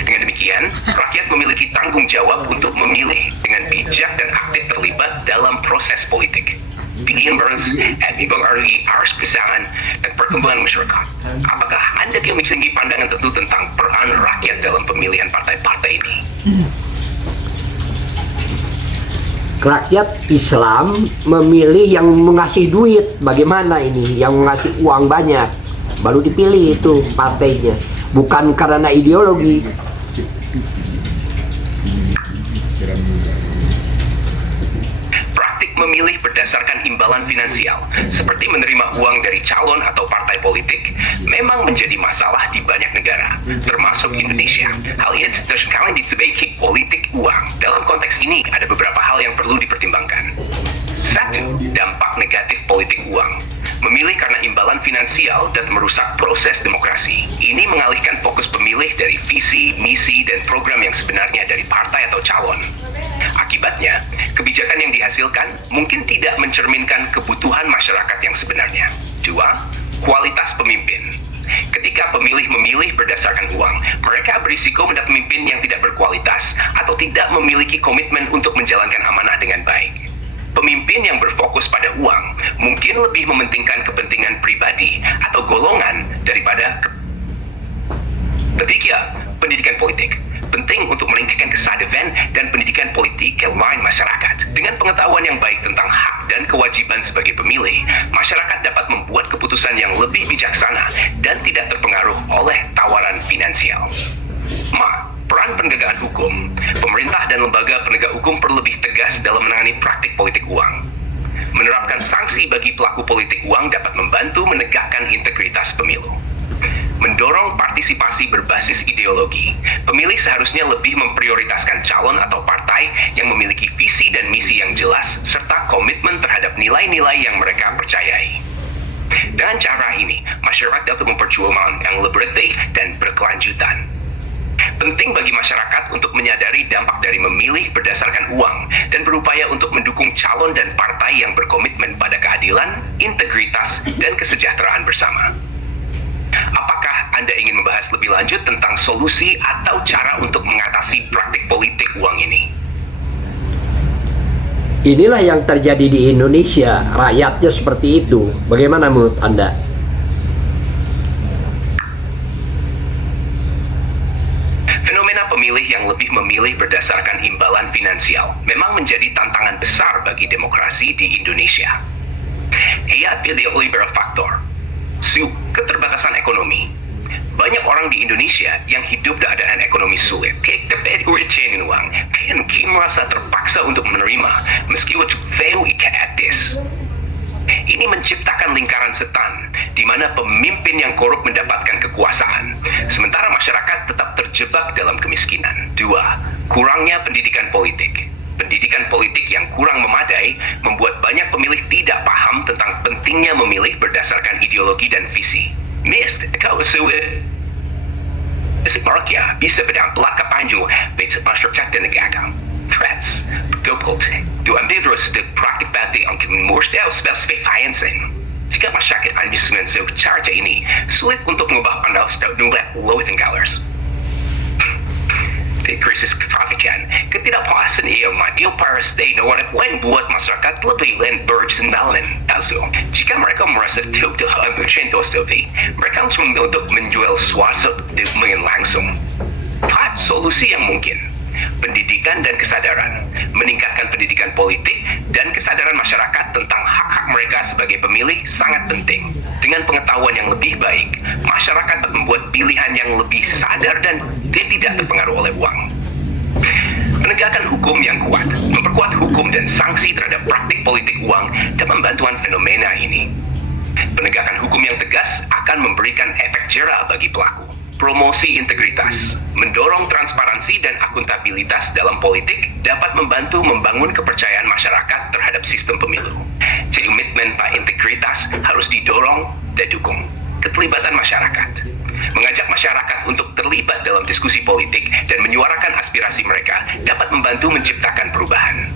Dengan demikian, rakyat memiliki tanggung jawab untuk memilih dengan bijak dan aktif terlibat dalam proses politik. Pilihan berens dan mempengaruhi arus persaingan dan perkembangan masyarakat. Apakah Anda memiliki pandangan tentu tentang peran rakyat dalam pemilihan partai-partai ini? Rakyat Islam memilih yang mengasih duit. Bagaimana ini? Yang mengasih uang banyak. Baru dipilih itu partainya. Bukan karena ideologi. Memilih berdasarkan imbalan finansial, seperti menerima uang dari calon atau partai politik, memang menjadi masalah di banyak negara, termasuk Indonesia. Hal ini seringkali disebut politik uang. Dalam konteks ini, ada beberapa hal yang perlu dipertimbangkan. 1. Dampak negatif politik uang. Memilih karena imbalan finansial dan merusak proses demokrasi. Ini mengalihkan fokus pemilih dari visi, misi, dan program yang sebenarnya dari partai atau calon. Akibatnya, kebijakan yang dihasilkan mungkin tidak mencerminkan kebutuhan masyarakat yang sebenarnya. 2. Kualitas pemimpin. Ketika pemilih memilih berdasarkan uang, mereka berisiko mendapat pemimpin yang tidak berkualitas atau tidak memiliki komitmen untuk menjalankan amanah dengan baik. Pemimpin yang berfokus pada uang mungkin lebih mementingkan kepentingan pribadi atau golongan daripada ketiga, pendidikan politik. Penting untuk meningkatkan kesadaran dan pendidikan politik yang lain masyarakat. Dengan pengetahuan yang baik tentang hak dan kewajiban sebagai pemilih, masyarakat dapat membuat keputusan yang lebih bijaksana dan tidak terpengaruh oleh tawaran finansial. Peran penegakan hukum. Pemerintah dan lembaga penegak hukum perlu lebih tegas dalam menangani praktik politik uang. Menerapkan sanksi bagi pelaku politik uang dapat membantu menegakkan integritas pemilu. Mendorong partisipasi berbasis ideologi. Pemilih seharusnya lebih memprioritaskan calon atau partai yang memiliki visi dan misi yang jelas serta komitmen terhadap nilai-nilai yang mereka percayai. Dengan cara ini, masyarakat dapat memperjuangkan yang liberty dan berkelanjutan. Penting bagi masyarakat untuk menyadari dampak dari memilih berdasarkan uang dan berupaya untuk mendukung calon dan partai yang berkomitmen pada keadilan, integritas, dan kesejahteraan bersama. Apakah Anda ingin membahas lebih lanjut tentang solusi atau cara untuk mengatasi praktik politik uang ini? Inilah yang terjadi di Indonesia, rakyatnya seperti itu. Bagaimana menurut Anda? Fenomena pemilih yang lebih memilih berdasarkan imbalan finansial memang menjadi tantangan besar bagi demokrasi di Indonesia. Ia pilih oleh beberapa faktor. Keterbatasan ekonomi. Banyak orang di Indonesia yang hidup keadaan ekonomi sulit, kayak urusan uang, dan merasa terpaksa untuk menerima meski waktu tahu etis. Ini menciptakan lingkaran setan, di mana pemimpin yang korup mendapatkan kekuasaan, sementara masyarakat tetap terjebak dalam kemiskinan. 2. Kurangnya pendidikan politik. Pendidikan politik yang kurang memadai membuat banyak pemilih tidak paham tentang pentingnya memilih berdasarkan ideologi dan visi. Kalau Markia bisa pedang belaka panju bait masyarakat dan negara. Threats, berkumpul, diambil terus untuk praktik bakti untuk memuruskan spesifik financing. Jika masyarakat ambisius cara ini, sulit untuk mengubah pandang setiap nilai low thinkers. Krisis ketrafikan, ketidakpuasan yang madil para stay buat masyarakat lebih bersendalan. Also, jika mereka merasa tidak bercinta Sophie, mereka harus memilih untuk menjual suatu dengan langsung. 4. Solusi yang mungkin. Pendidikan dan kesadaran. Meningkatkan pendidikan politik dan kesadaran masyarakat tentang hak-hak mereka sebagai pemilih sangat penting. Dengan pengetahuan yang lebih baik, masyarakat dapat membuat pilihan yang lebih sadar dan tidak terpengaruh oleh uang. Penegakan hukum yang kuat, memperkuat hukum dan sanksi terhadap praktik politik uang dan membantuan fenomena ini. Penegakan hukum yang tegas akan memberikan efek jera bagi pelaku. Promosi integritas, mendorong transparansi dan akuntabilitas dalam politik dapat membantu membangun kepercayaan masyarakat terhadap sistem pemilu. Komitmen pada integritas harus didorong dan dukung. Keterlibatan masyarakat, mengajak masyarakat untuk terlibat dalam diskusi politik dan menyuarakan aspirasi mereka dapat membantu menciptakan perubahan.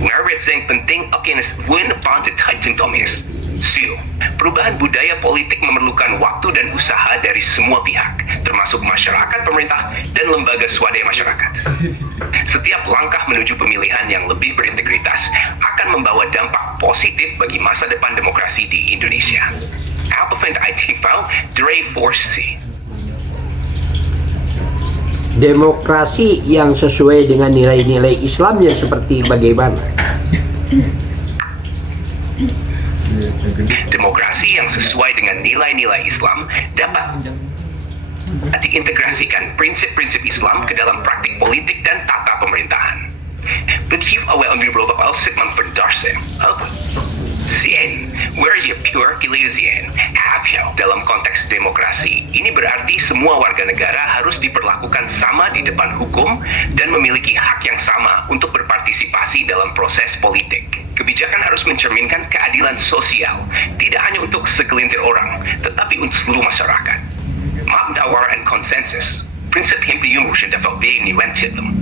Ngarit yang penting win pantai Tomis. Perubahan budaya politik memerlukan waktu dan usaha dari semua pihak, termasuk masyarakat, pemerintah, dan lembaga swadaya masyarakat. Setiap langkah menuju pemilihan yang lebih berintegritas akan membawa dampak positif bagi masa depan demokrasi di Indonesia. Apa yang ditifau dari forsi? Demokrasi yang sesuai dengan nilai-nilai Islamnya seperti bagaimana? Demokrasi yang sesuai dengan nilai-nilai Islam dapat diintegrasikan prinsip-prinsip Islam ke dalam praktik politik dan tata pemerintahan. Begitu awal beberapa segmen berdasar where you pure kilesian dalam konteks demokrasi, ini berarti semua warga negara harus diperlakukan sama di depan hukum dan memiliki hak yang sama untuk berpartisipasi dalam proses politik. Kebijakan harus mencerminkan keadilan sosial, tidak hanya untuk segelintir orang, tetapi untuk seluruh masyarakat. Musyawarah dan konsensus, prinsip yang dapat diimplementasikan.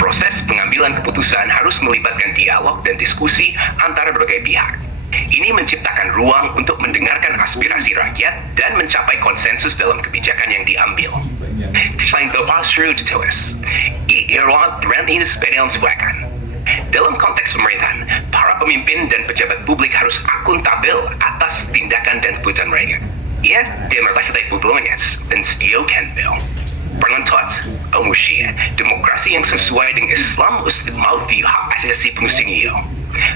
Proses pengambilan keputusan harus melibatkan dialog dan diskusi antara berbagai pihak. Ini menciptakan ruang untuk mendengarkan aspirasi rakyat dan mencapai konsensus dalam kebijakan yang diambil. Selain itu, dalam konteks pemerintahan, para pemimpin dan pejabat publik harus akuntabel atas tindakan dan keputusan mereka. Ia demokrasi publiknya dan sediokan bel. Penonton, Musia, demokrasi yang sesuai dengan Islam mau hak asasi manusia.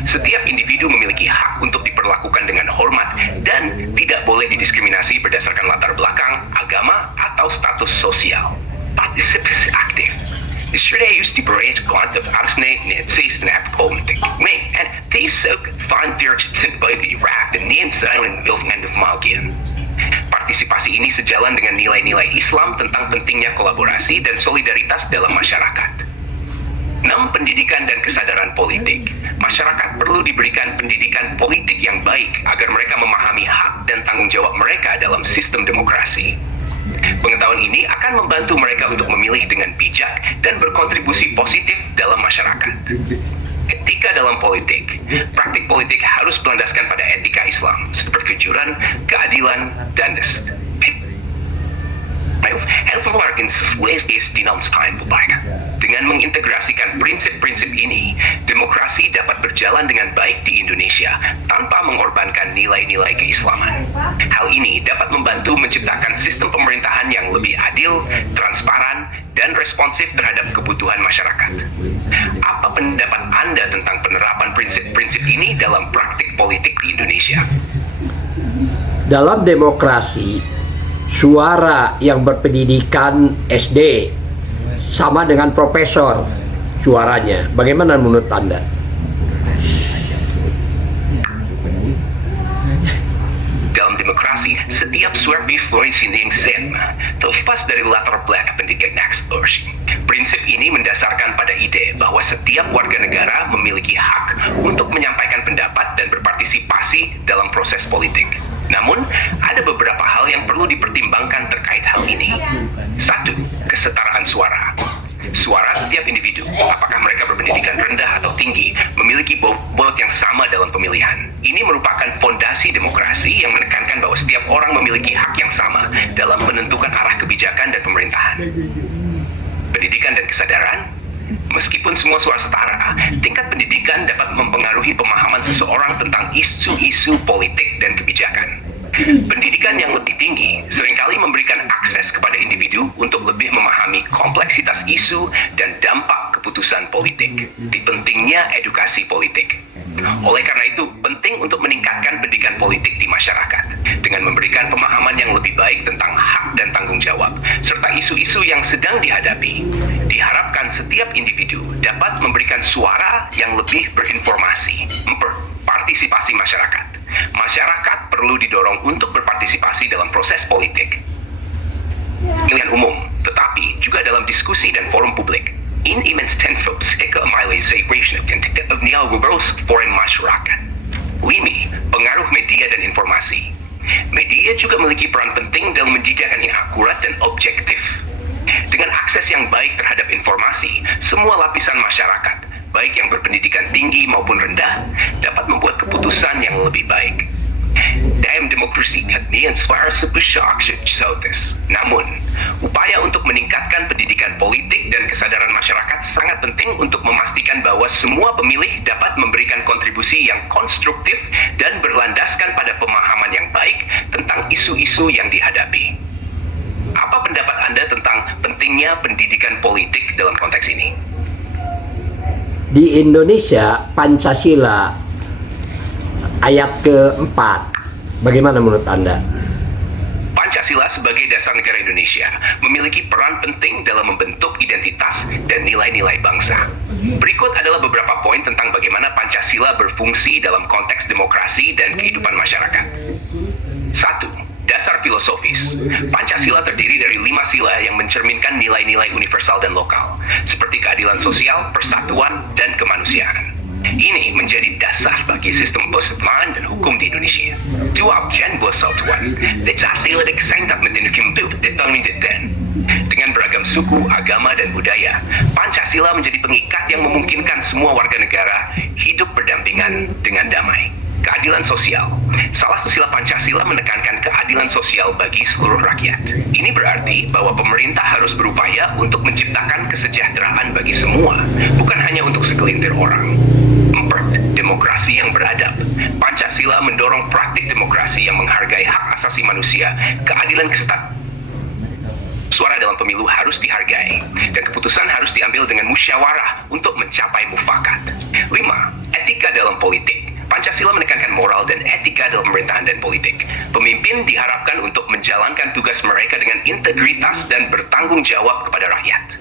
Setiap individu memiliki hak untuk diperlakukan dengan hormat dan tidak boleh didiskriminasi berdasarkan latar belakang, agama, atau status sosial. Partisipasi aktif. Sudah used to berate kont of arsene netsis dan politik. And these find their by the Iraq and the silent building of Malkian. Partisipasi ini sejalan dengan nilai-nilai Islam tentang pentingnya kolaborasi dan solidaritas dalam masyarakat. 6. Pendidikan dan kesadaran politik. Masyarakat perlu diberikan pendidikan politik yang baik agar mereka memahami hak dan tanggung jawab mereka dalam sistem demokrasi. Pengetahuan ini akan membantu mereka untuk memilih dengan bijak dan berkontribusi positif dalam masyarakat. Etika dalam politik. Praktik politik harus berlandaskan pada etika Islam, seperti kejujuran, keadilan, dan dengan mengintegrasikan prinsip-prinsip ini, demokrasi dapat berjalan dengan baik di Indonesia tanpa mengorbankan nilai-nilai keislaman. Hal ini dapat membantu menciptakan sistem pemerintahan yang lebih adil, transparan, dan responsif terhadap kebutuhan masyarakat. Apa pendapat Anda tentang penerapan prinsip-prinsip ini dalam praktik politik di Indonesia? Dalam demokrasi, suara yang berpendidikan SD sama dengan profesor suaranya. Bagaimana menurut Anda? Dalam demokrasi, setiap suara berfungsi yang sama, terlepas dari latar belakang pendidikan eksklusi. Prinsip ini mendasarkan pada ide bahwa setiap warga negara memiliki hak untuk menyampaikan pendapat dan berpartisipasi dalam proses politik. Namun, ada beberapa hal yang perlu dipertimbangkan terkait hal ini. 1. Kesetaraan suara. Suara setiap individu, apakah mereka berpendidikan rendah atau tinggi, memiliki bobot yang sama dalam pemilihan. Ini merupakan fondasi demokrasi yang menekankan bahwa setiap orang memiliki hak yang sama dalam menentukan arah kebijakan dan pemerintahan. Pendidikan dan kesadaran. Meskipun semua suara setara, tingkat pendidikan dapat mempengaruhi pemahaman seseorang tentang isu-isu politik dan kebijakan. Pendidikan yang lebih tinggi seringkali memberikan akses kepada individu untuk lebih memahami kompleksitas isu dan dampak keputusan politik. Pentingnya edukasi politik. Oleh karena itu, penting untuk meningkatkan pendidikan politik di masyarakat dengan memberikan pemahaman yang lebih baik tentang hak dan tanggung jawab serta isu-isu yang sedang dihadapi. Diharapkan setiap individu dapat memberikan suara yang lebih berinformasi. Partisipasi masyarakat. Masyarakat perlu didorong untuk berpartisipasi dalam proses politik. Pemilihan umum, tetapi juga dalam diskusi dan forum publik. In immense tenfold sekularisation of neoliberal foreign masyarakat. 5. Pengaruh media dan informasi. Media juga memiliki peran penting dalam menjadikan yang akurat dan objektif. Dengan akses yang baik terhadap informasi, semua lapisan masyarakat, baik yang berpendidikan tinggi maupun rendah, dapat membuat keputusan yang lebih baik. Dalam demokrasi, namun, upaya untuk meningkatkan pendidikan politik dan kesadaran masyarakat sangat penting untuk memastikan bahwa semua pemilih dapat memberikan kontribusi yang konstruktif dan berlandaskan pada pemahaman yang baik tentang isu-isu yang dihadapi. Apa pendapat Anda tentang pentingnya pendidikan politik dalam konteks ini? Di Indonesia, Pancasila ayat keempat, bagaimana menurut Anda? Pancasila sebagai dasar negara Indonesia memiliki peran penting dalam membentuk identitas dan nilai-nilai bangsa. Berikut adalah beberapa poin tentang bagaimana Pancasila berfungsi dalam konteks demokrasi dan kehidupan masyarakat. 1. Dasar filosofis. Pancasila terdiri dari 5 sila yang mencerminkan nilai-nilai universal dan lokal, seperti keadilan sosial, persatuan, dan kemanusiaan. Ini menjadi dasar bagi sistem persatuan dan hukum di Indonesia. 2. Persatuan. Pancasila disangkat dengan beragam suku, agama, dan budaya. Pancasila menjadi pengikat yang memungkinkan semua warga negara hidup berdampingan dengan damai. Keadilan sosial. Salah satu sila Pancasila menekankan keadilan sosial bagi seluruh rakyat. Ini berarti bahwa pemerintah harus berupaya untuk menciptakan kesejahteraan bagi semua, bukan hanya untuk segelintir orang. 4. Demokrasi yang beradab. Pancasila mendorong praktik demokrasi yang menghargai hak asasi manusia, keadilan suara dalam pemilu harus dihargai, dan keputusan harus diambil dengan musyawarah untuk mencapai mufakat. 5. Etika dalam politik. Pancasila menekankan moral dan etika dalam pemerintahan dan politik. Pemimpin diharapkan untuk menjalankan tugas mereka dengan integritas dan bertanggung jawab kepada rakyat.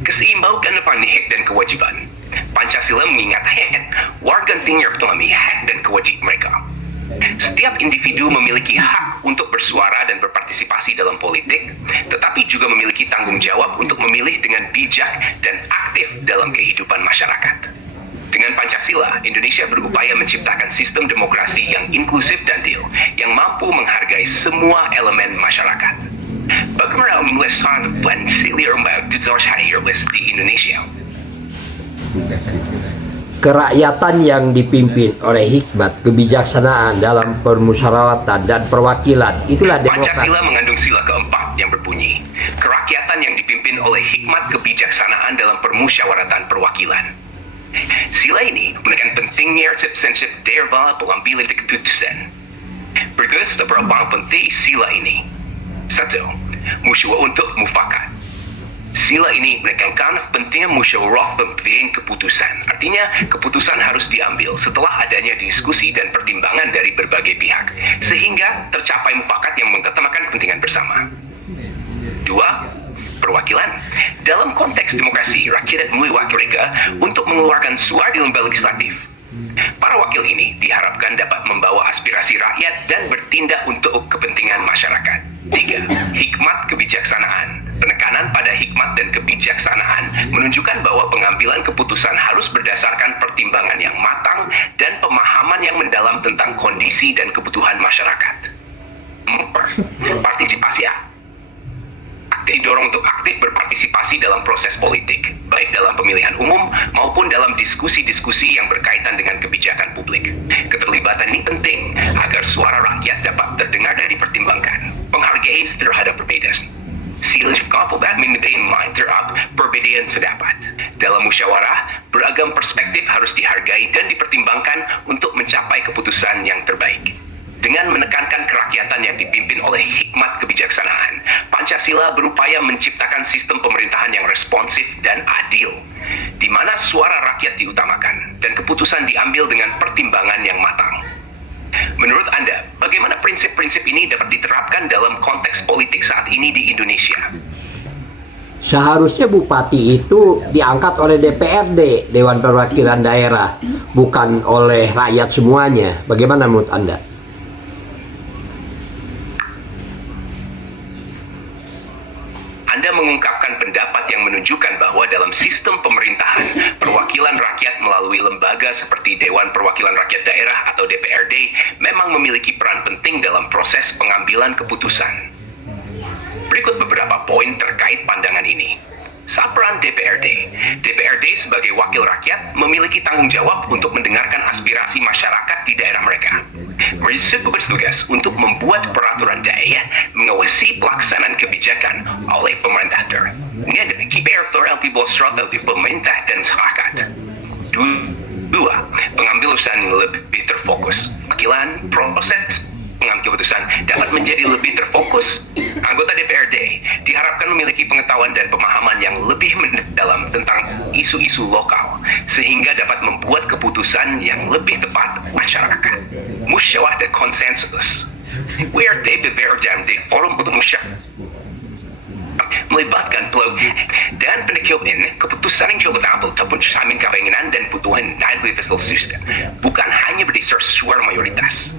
Keseimbangan hak dan kewajiban. Pancasila mengingatkan warga tinggi otonomi hak dan kewajiban mereka. Setiap individu memiliki hak untuk bersuara dan berpartisipasi dalam politik, tetapi juga memiliki tanggung jawab untuk memilih dengan bijak dan aktif dalam kehidupan masyarakat. Dengan Pancasila, Indonesia berupaya menciptakan sistem demokrasi yang inklusif dan adil, yang mampu menghargai semua elemen masyarakat. Bagaimana melihat Pancasila di Indonesia? Kerakyatan yang dipimpin oleh hikmat, kebijaksanaan dalam permusyawaratan dan perwakilan, itulah demokrasi. Pancasila mengandung sila keempat yang berbunyi, kerakyatan yang dipimpin oleh hikmat kebijaksanaan dalam permusyawaratan perwakilan. Sila ini menekan pentingnya citizenship dalam pengambilan keputusan. Berikut beberapa penting sila ini. 1. Musyawarah untuk mufakat. Sila ini menekankan pentingnya musyawarah pemberian keputusan. Artinya, keputusan harus diambil setelah adanya diskusi dan pertimbangan dari berbagai pihak, sehingga tercapai mufakat yang mengutamakan kepentingan bersama. 2. Perwakilan. Dalam konteks demokrasi, rakyat memilih wakil mereka untuk mengeluarkan suara di lembaga legislatif. Para wakil ini diharapkan dapat membawa aspirasi rakyat dan bertindak untuk kepentingan masyarakat. 3. Hikmat kebijaksanaan. Penekanan pada hikmat dan kebijaksanaan menunjukkan bahwa pengambilan keputusan harus berdasarkan pertimbangan yang matang dan pemahaman yang mendalam tentang kondisi dan kebutuhan masyarakat. 4. Partisipasi. Didorong untuk aktif berpartisipasi dalam proses politik, baik dalam pemilihan umum maupun dalam diskusi-diskusi yang berkaitan dengan kebijakan publik. Keterlibatan ini penting agar suara rakyat dapat terdengar dan dipertimbangkan. Penghargaan terhadap perbedaan. Sila juga terhadap perbedaan terdapat. Dalam musyawarah, beragam perspektif harus dihargai dan dipertimbangkan untuk mencapai keputusan yang terbaik. Dengan menekankan kerakyatan yang dipimpin oleh hikmat kebijaksanaan, Pancasila berupaya menciptakan sistem pemerintahan yang responsif dan adil, di mana suara rakyat diutamakan dan keputusan diambil dengan pertimbangan yang matang. Menurut Anda, bagaimana prinsip-prinsip ini dapat diterapkan dalam konteks politik saat ini di Indonesia? Seharusnya bupati itu diangkat oleh DPRD, Dewan Perwakilan Daerah, bukan oleh rakyat semuanya. Bagaimana menurut Anda? Anda mengungkapkan pendapat yang menunjukkan bahwa dalam sistem pemerintahan, perwakilan rakyat melalui lembaga seperti Dewan Perwakilan Rakyat Daerah atau DPRD memang memiliki peran penting dalam proses pengambilan keputusan. Berikut beberapa poin terkait pandangan ini. Peran DPRD. DPRD sebagai wakil rakyat memiliki tanggung jawab untuk mendengarkan aspirasi masyarakat di daerah mereka. Mereka bertugas untuk membuat peraturan daerah, mengawasi pelaksanaan kebijakan oleh pemerintah daerah. Ini adalah kibar di bawah di pemerintah dan masyarakat. 2. Pengambil usaha lebih terfokus. Wakilan proses pengambil keputusan dapat menjadi lebih terfokus. Anggota DPRD diharapkan memiliki pengetahuan dan pemahaman yang lebih mendalam tentang isu-isu lokal, sehingga dapat membuat keputusan yang lebih tepat masyarakat. Musyawarah dan konsensus. Where DPRD di forum untuk musyawarah melibatkan pelog dan pendidikan keputusan yang coba diambil ataupun cermin keinginan dan kebutuhan dari fiscal system, bukan hanya berdasar suara mayoritas.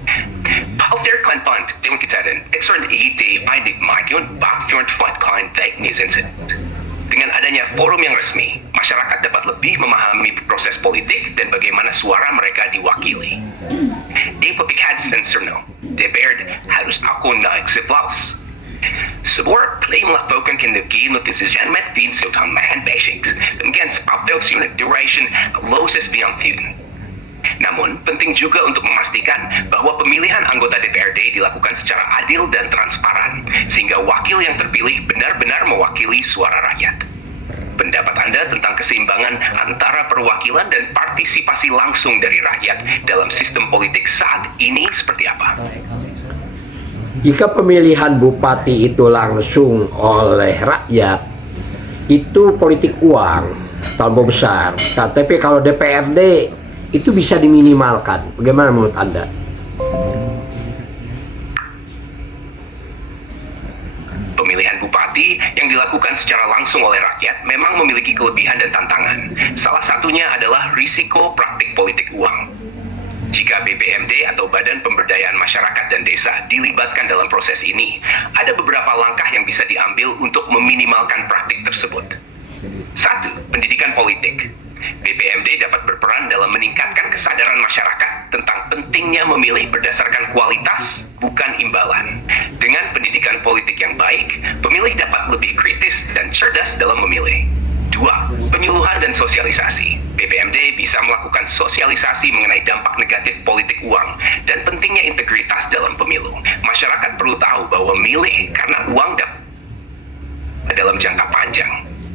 Alter konfront dengan kejadian ekstern ide ide makin baktian frontline fake news incident. Dengan adanya forum yang resmi, masyarakat dapat lebih memahami proses politik dan bagaimana suara mereka diwakili. Ipapikad sensorno, DPRD harus akun naik sebelas. Sebuah klaim melakukan kinerja notisasi met sultan man basics dengan abduction duration loses beyond tune. Namun, penting juga untuk memastikan bahwa pemilihan anggota DPRD dilakukan secara adil dan transparan, sehingga wakil yang terpilih benar-benar mewakili suara rakyat. Pendapat Anda tentang keseimbangan antara perwakilan dan partisipasi langsung dari rakyat dalam sistem politik saat ini seperti apa? Jika pemilihan bupati itu langsung oleh rakyat, itu politik uang terlalu besar. Tapi kalau DPRD itu bisa diminimalkan. Bagaimana menurut Anda? Pemilihan bupati yang dilakukan secara langsung oleh rakyat memang memiliki kelebihan dan tantangan. Salah satunya adalah risiko praktik politik uang. Jika BPMD atau Badan Pemberdayaan Masyarakat dan Desa dilibatkan dalam proses ini, ada beberapa langkah yang bisa diambil untuk meminimalkan praktik tersebut. 1. Pendidikan politik. BPMD dapat berperan dalam meningkatkan kesadaran masyarakat tentang pentingnya memilih berdasarkan kualitas, bukan imbalan. Dengan pendidikan politik yang baik, pemilih dapat lebih kritis dan cerdas dalam memilih. 2. Penyuluhan dan sosialisasi. BPMD bisa melakukan sosialisasi mengenai dampak negatif politik uang dan pentingnya integritas dalam pemilu. Masyarakat perlu tahu bahwa milih karena uang dalam jangka panjang.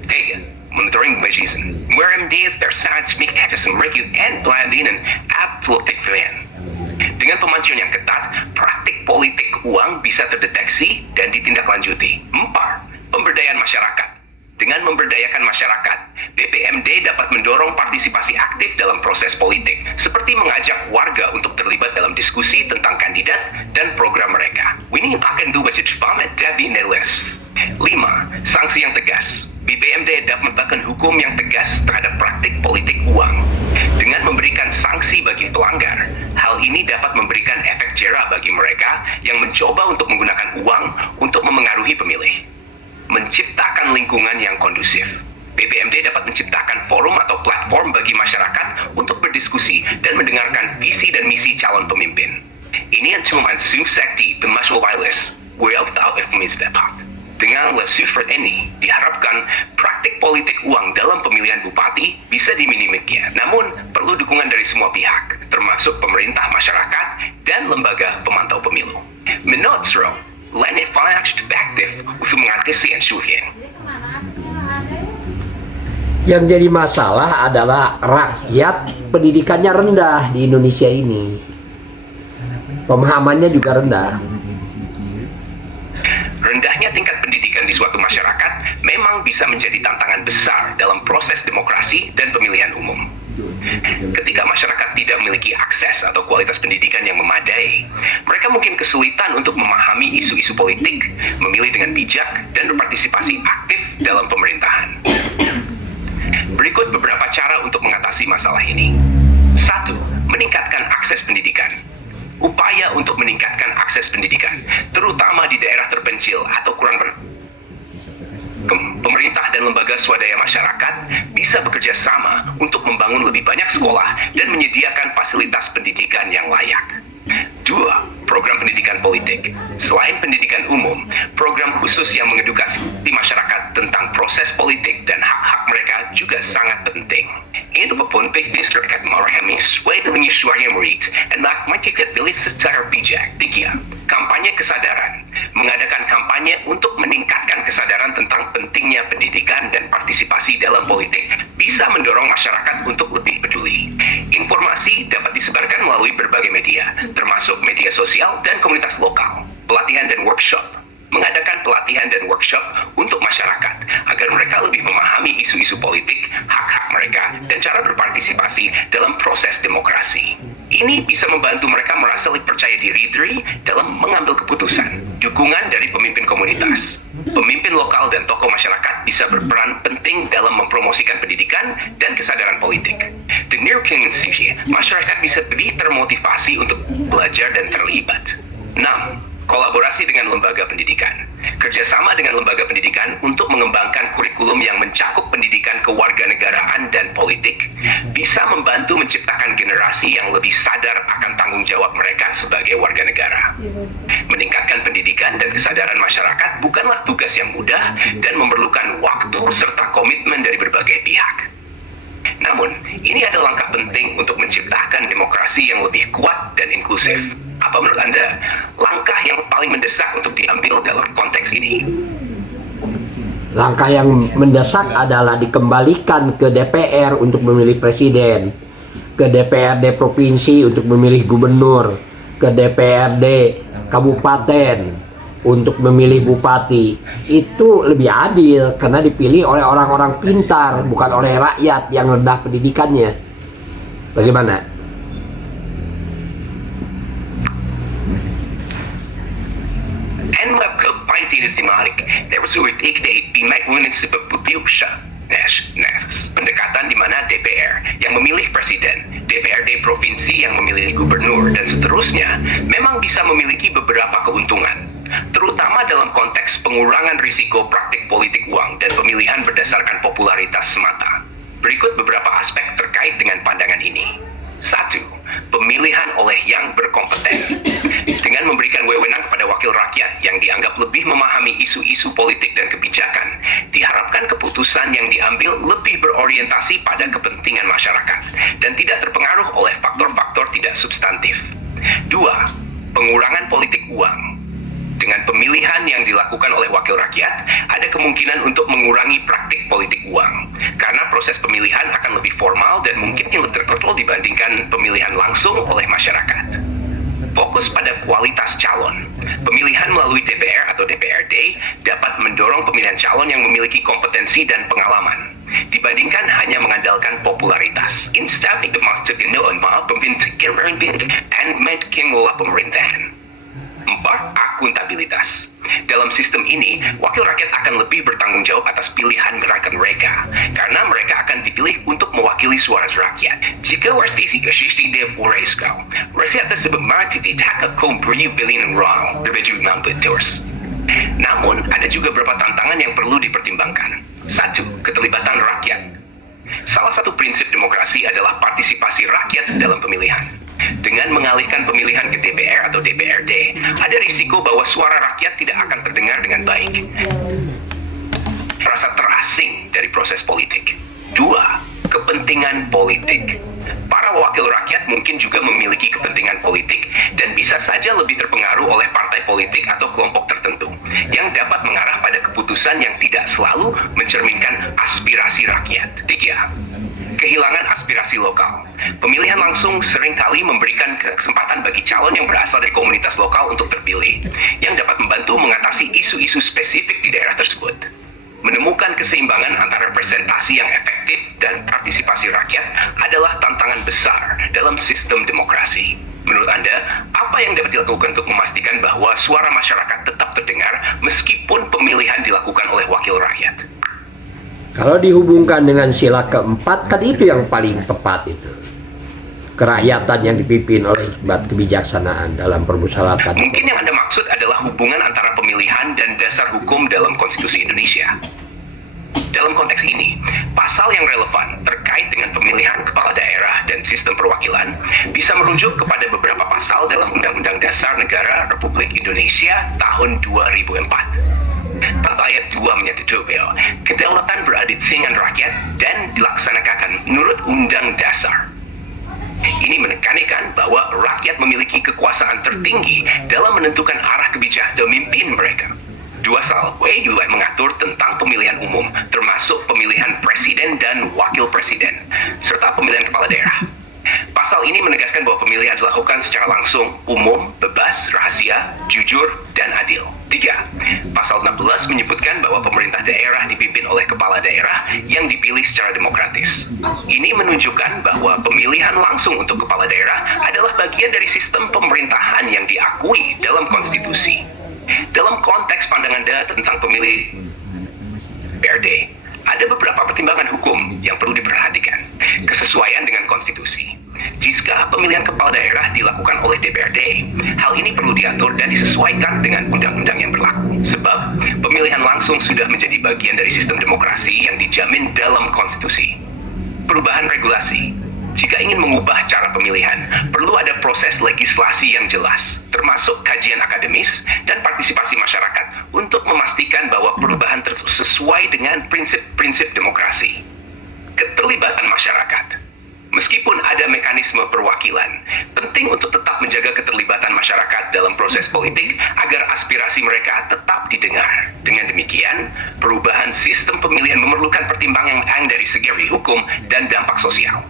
3. Monitoring season. BPMD bersama mekanisme review and planning absolute plan. Dengan pemacuan yang ketat, praktik politik uang bisa terdeteksi dan ditindaklanjuti. 4. Pemberdayaan masyarakat. Dengan memberdayakan masyarakat, BPMD dapat mendorong partisipasi aktif dalam proses politik, seperti mengajak warga untuk terlibat dalam diskusi tentang kandidat dan program mereka. Ini akan dua cepat dari Neles. 5. Sanksi yang tegas. BPMD dapat meletakkan hukum yang tegas terhadap praktik politik uang. Dengan memberikan sanksi bagi pelanggar, hal ini dapat memberikan efek jera bagi mereka yang mencoba untuk menggunakan uang untuk memengaruhi pemilih. Menciptakan lingkungan yang kondusif. BPMD dapat menciptakan forum atau platform bagi masyarakat untuk berdiskusi dan mendengarkan visi dan misi calon pemimpin. Ini yang cuma sekti pemasuk wireless, world tahu dapat. Dengan lesufert ini, diharapkan praktik politik uang dalam pemilihan bupati bisa diminimalisir. Namun, perlu dukungan dari semua pihak, termasuk pemerintah, masyarakat, dan lembaga pemantau pemilu. Menurut Sro, lain aktif untuk mengatasi insuhin. Yang jadi masalah adalah rakyat pendidikannya rendah di Indonesia ini. Pemahamannya juga rendah. Rendahnya tingkat pendidikan di suatu masyarakat memang bisa menjadi tantangan besar dalam proses demokrasi dan pemilihan umum. Ketika masyarakat tidak memiliki akses atau kualitas pendidikan yang memadai, mereka mungkin kesulitan untuk memahami isu-isu politik, memilih dengan bijak, dan berpartisipasi aktif dalam pemerintahan. Berikut beberapa cara untuk mengatasi masalah ini. 1. Meningkatkan akses pendidikan. Upaya untuk meningkatkan akses pendidikan, terutama di daerah terpencil atau kurang pemerintah dan lembaga swadaya masyarakat bisa bekerja sama untuk membangun lebih banyak sekolah dan menyediakan fasilitas pendidikan yang layak. 2. Program pendidikan politik. Selain pendidikan umum, program khusus yang mengedukasi masyarakat tentang proses politik dan hak-hak mereka juga sangat penting. Ini penting masyarakat memahami sesuai dengan suara murid dan mereka pilih secara bijak. 3. Kampanye kesadaran. Mengadakan kampanye untuk meningkatkan kesadaran tentang pentingnya pendidikan dan partisipasi dalam politik bisa mendorong masyarakat untuk lebih peduli. Informasi dapat disebarkan melalui berbagai media, termasuk media sosial dan komunitas lokal. Pelatihan dan workshop. Mengadakan pelatihan dan workshop untuk masyarakat agar mereka lebih memahami isu-isu politik, hak-hak mereka, dan cara berpartisipasi dalam proses demokrasi. Ini bisa membantu mereka merasa lebih percaya diri dalam mengambil keputusan. Dukungan dari pemimpin komunitas. Pemimpin lokal dan tokoh masyarakat bisa berperan penting dalam mempromosikan pendidikan dan kesadaran politik. Dengan masyarakat bisa lebih termotivasi untuk belajar dan terlibat. 6. Kolaborasi dengan lembaga pendidikan. Kerjasama dengan lembaga pendidikan untuk mengembangkan kurikulum yang mencakup pendidikan kewarganegaraan dan politik bisa membantu menciptakan generasi yang lebih sadar akan tanggung jawab mereka sebagai warga negara. Meningkatkan pendidikan dan kesadaran masyarakat bukanlah tugas yang mudah dan memerlukan waktu serta komitmen dari berbagai pihak. Namun, ini adalah langkah penting untuk menciptakan demokrasi yang lebih kuat dan inklusif. Apa menurut Anda langkah yang paling mendesak untuk diambil dalam konteks ini? Langkah yang mendesak adalah dikembalikan ke DPR untuk memilih presiden, ke DPRD provinsi untuk memilih gubernur, ke DPRD kabupaten untuk memilih bupati. Itu lebih adil karena dipilih oleh orang-orang pintar, bukan oleh rakyat yang rendah pendidikannya. Bagaimana? Pendekatan di mana DPR yang memilih presiden, DPRD provinsi yang memilih gubernur, dan seterusnya memang bisa memiliki beberapa keuntungan, terutama dalam konteks pengurangan risiko praktik politik uang dan pemilihan berdasarkan popularitas semata. Berikut beberapa aspek terkait dengan pandangan ini. 1. Pemilihan oleh yang berkompeten. Dengan memberikan wewenang kepada wakil rakyat yang dianggap lebih memahami isu-isu politik dan kebijakan, diharapkan keputusan yang diambil lebih berorientasi pada kepentingan masyarakat dan tidak terpengaruh oleh faktor-faktor tidak substantif. 2. Pengurangan politik uang. Dengan pemilihan yang dilakukan oleh wakil rakyat, ada kemungkinan untuk mengurangi praktik politik uang, karena proses pemilihan akan lebih formal dan mungkin lebih terkontrol dibandingkan pemilihan langsung oleh masyarakat. Fokus pada kualitas calon. Pemilihan melalui DPR atau DPRD dapat mendorong pemilihan calon yang memiliki kompetensi dan pengalaman, dibandingkan hanya mengandalkan popularitas. Instead, itu maksudnya pemerintahan and making pemerintahan. 4. Akuntabilitas. Dalam sistem ini, wakil rakyat akan lebih bertanggung jawab atas pilihan gerakan mereka, karena mereka akan dipilih untuk mewakili suara rakyat. Jika wartisi geschichte der Oresko, rakyat tersebut mati ditangkap pemilihan wrong, berbeda 16. Namun, ada juga beberapa tantangan yang perlu dipertimbangkan. 1. Keterlibatan rakyat. Salah satu prinsip demokrasi adalah partisipasi rakyat dalam pemilihan. Dengan mengalihkan pemilihan ke DPR atau DPRD, ada risiko bahwa suara rakyat tidak akan terdengar dengan baik. Rasa terasing dari proses politik. 2. Kepentingan politik. Para wakil rakyat mungkin juga memiliki kepentingan politik dan bisa saja lebih terpengaruh oleh partai politik atau kelompok tertentu yang dapat mengarah pada keputusan yang tidak selalu mencerminkan aspirasi rakyat. 3. Kehilangan aspirasi lokal. Pemilihan langsung seringkali memberikan kesempatan bagi calon yang berasal dari komunitas lokal untuk terpilih, yang dapat membantu mengatasi isu-isu spesifik di daerah tersebut. Menemukan keseimbangan antara representasi yang efektif dan partisipasi rakyat adalah tantangan besar dalam sistem demokrasi. Menurut Anda, apa yang dapat dilakukan untuk memastikan bahwa suara masyarakat tetap terdengar meskipun pemilihan dilakukan oleh wakil rakyat? Kalau dihubungkan dengan sila keempat, kan itu yang paling tepat itu. Kerakyatan yang dipimpin oleh hikmat kebijaksanaan dalam permusyawaratan. Mungkin yang Anda maksud adalah hubungan antara pemilihan dan dasar hukum dalam Konstitusi Indonesia. Dalam konteks ini, pasal yang relevan terkait dengan pemilihan kepala daerah dan sistem perwakilan bisa merujuk kepada beberapa pasal dalam Undang-Undang Dasar Negara Republik Indonesia tahun 2004. Pada ayat 2 menyatakan bahwa kedaulatan berada di tangan rakyat dan dilaksanakan menurut Undang Dasar. Ini menekankan bahwa rakyat memiliki kekuasaan tertinggi dalam menentukan arah kebijakan pemimpin mereka. 2 juga mengatur tentang pemilihan umum, termasuk pemilihan presiden dan wakil presiden, serta pemilihan kepala daerah. Pasal ini menegaskan bahwa pemilihan dilakukan secara langsung, umum, bebas, rahasia, jujur, dan adil. 3. Pasal 16 menyebutkan bahwa pemerintah daerah dipimpin oleh kepala daerah yang dipilih secara demokratis. Ini menunjukkan bahwa pemilihan langsung untuk kepala daerah adalah bagian dari sistem pemerintahan yang diakui dalam konstitusi. Dalam konteks pandangan Anda tentang pemilih DPRD, ada beberapa pertimbangan hukum yang perlu diperhatikan. Kesesuaian dengan konstitusi. Jika pemilihan kepala daerah dilakukan oleh DPRD, hal ini perlu diatur dan disesuaikan dengan undang-undang yang berlaku. Sebab, pemilihan langsung sudah menjadi bagian dari sistem demokrasi yang dijamin dalam konstitusi. Perubahan regulasi. Jika ingin mengubah cara pemilihan, perlu ada proses legislasi yang jelas, termasuk kajian akademis dan partisipasi masyarakat untuk memastikan bahwa perubahan tersebut sesuai dengan prinsip-prinsip demokrasi. Keterlibatan masyarakat. Meskipun ada mekanisme perwakilan, penting untuk tetap menjaga keterlibatan masyarakat dalam proses politik agar aspirasi mereka tetap didengar. Dengan demikian, perubahan sistem pemilihan memerlukan pertimbangan dari segi hukum dan dampak sosial.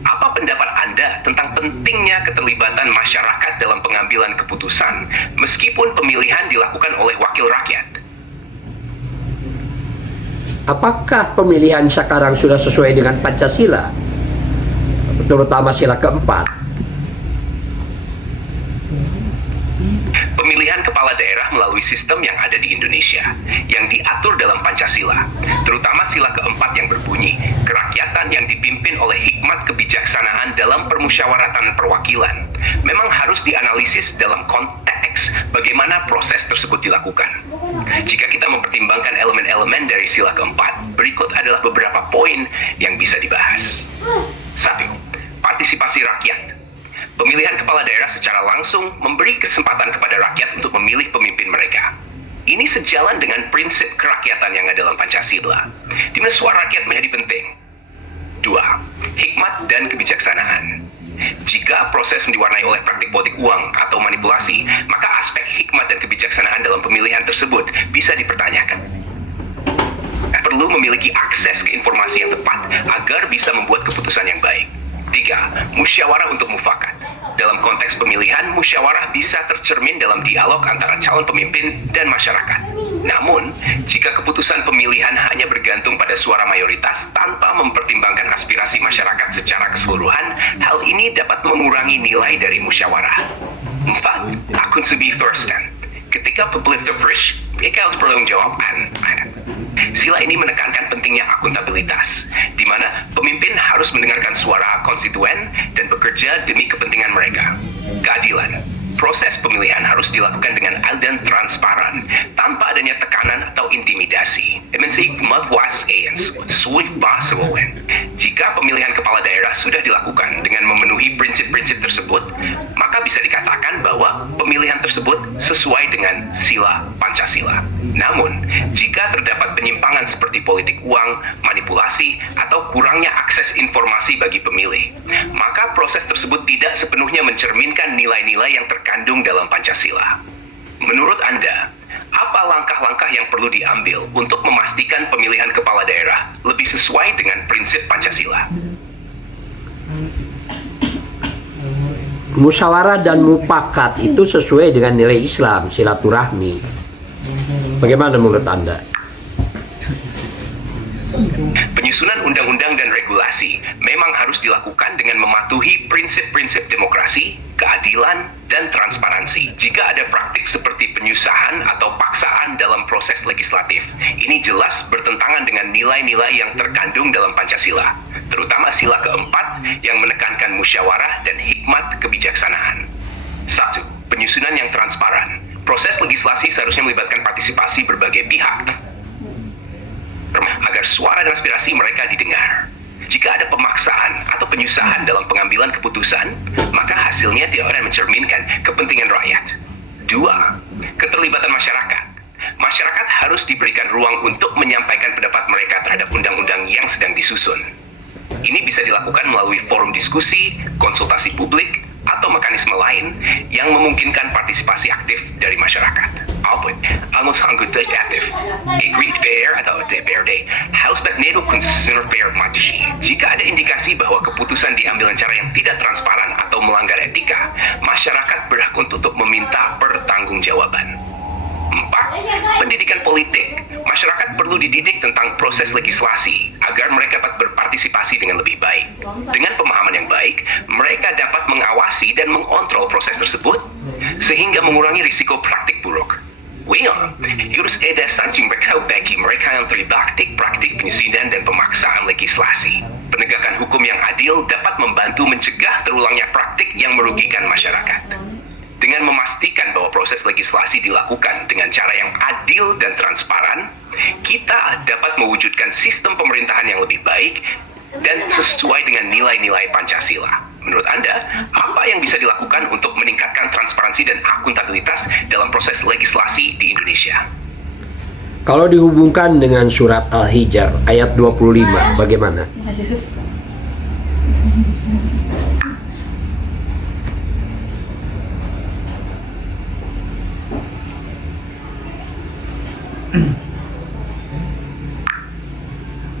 Apa pendapat Anda tentang pentingnya keterlibatan masyarakat dalam pengambilan keputusan meskipun pemilihan dilakukan oleh wakil rakyat? Apakah pemilihan sekarang sudah sesuai dengan Pancasila? Terutama sila keempat. Pemilihan kepala daerah melalui sistem yang ada di Indonesia, yang diatur dalam Pancasila, terutama sila keempat yang berbunyi, kerakyatan yang dipimpin oleh hikmat kebijaksanaan dalam permusyawaratan perwakilan, memang harus dianalisis dalam konteks bagaimana proses tersebut dilakukan. Jika kita mempertimbangkan elemen-elemen dari sila keempat, berikut adalah beberapa poin yang bisa dibahas. 1. Partisipasi rakyat. Pemilihan kepala daerah secara langsung memberi kesempatan kepada rakyat untuk memilih pemimpin mereka. Ini sejalan dengan prinsip kerakyatan yang ada dalam Pancasila, di mana suara rakyat menjadi penting. 2. Hikmat dan kebijaksanaan. Jika proses diwarnai oleh praktik politik uang atau manipulasi, maka aspek hikmat dan kebijaksanaan dalam pemilihan tersebut bisa dipertanyakan. Perlu memiliki akses ke informasi yang tepat agar bisa membuat keputusan yang baik. 3. Musyawarah untuk mufakat. dalam konteks pemilihan, musyawarah bisa tercermin dalam dialog antara calon pemimpin dan masyarakat. Namun, jika keputusan pemilihan hanya bergantung pada suara mayoritas tanpa mempertimbangkan aspirasi masyarakat secara keseluruhan, hal ini dapat mengurangi nilai dari musyawarah. 4. Akuntabilitas. Ketika publik terpilih, mereka harus bertanggungjawab. Sila ini menekankan pentingnya akuntabilitas, di mana pemimpin harus mendengarkan suara konstituen dan bekerja demi kepentingan mereka. Keadilan. Proses pemilihan harus dilakukan dengan adil dan transparan, tanpa adanya tekanan atau intimidasi. Jika pemilihan kepala daerah sudah dilakukan dengan memenuhi prinsip-prinsip tersebut, maka bisa dikatakan bahwa pemilihan tersebut sesuai dengan sila Pancasila. Namun, jika terdapat penyimpangan seperti politik uang, manipulasi, atau kurangnya akses informasi bagi pemilih, maka proses tersebut tidak sepenuhnya mencerminkan nilai-nilai yang terkandung dalam Pancasila. Menurut Anda, apa langkah-langkah yang perlu diambil untuk memastikan pemilihan kepala daerah lebih sesuai dengan prinsip Pancasila? Musyawarah dan mufakat itu sesuai dengan nilai Islam, silaturahmi. Bagaimana menurut Anda? Penyusunan undang-undang dan regulasi memang harus dilakukan dengan mematuhi prinsip-prinsip demokrasi, keadilan, dan transparansi. Jika ada praktik seperti penyusahan atau paksaan dalam proses legislatif, ini jelas bertentangan dengan nilai-nilai yang terkandung dalam Pancasila, terutama sila keempat yang menekankan musyawarah dan hikmat kebijaksanaan. 1. Penyusunan yang transparan. Proses legislasi seharusnya melibatkan partisipasi berbagai pihak, agar suara dan aspirasi mereka didengar. Jika ada pemaksaan atau penyusahan dalam pengambilan keputusan, maka hasilnya tidak akan mencerminkan kepentingan rakyat. 2. Keterlibatan masyarakat. Masyarakat harus diberikan ruang untuk menyampaikan pendapat mereka terhadap undang-undang yang sedang disusun. Ini bisa dilakukan melalui forum diskusi, konsultasi publik, atau mekanisme lain yang memungkinkan partisipasi aktif dari masyarakat. Anggota aktif, DPR atau DPRD, harus bernedo konsumer fair matchi. Jika ada indikasi bahwa keputusan diambil dengan cara yang tidak transparan atau melanggar etika, masyarakat berhak untuk meminta pertanggungjawaban. 4. Pendidikan politik. Masyarakat perlu dididik tentang proses legislasi agar mereka dapat berpartisipasi dengan lebih baik. Dengan pemahaman yang baik, mereka dapat mengawasi dan mengontrol proses tersebut sehingga mengurangi risiko praktik buruk. Harus ada sanksi bagi mereka yang terlibat praktik penyusunan dan pemaksaan legislasi. Penegakan hukum yang adil dapat membantu mencegah terulangnya praktik yang merugikan masyarakat. Dengan memastikan bahwa proses legislasi dilakukan dengan cara yang adil dan transparan, kita dapat mewujudkan sistem pemerintahan yang lebih baik dan sesuai dengan nilai-nilai Pancasila. Menurut Anda, apa yang bisa dilakukan untuk meningkatkan transparansi dan akuntabilitas dalam proses legislasi di Indonesia? Kalau dihubungkan dengan surat Al-Hijr ayat 25, bagaimana?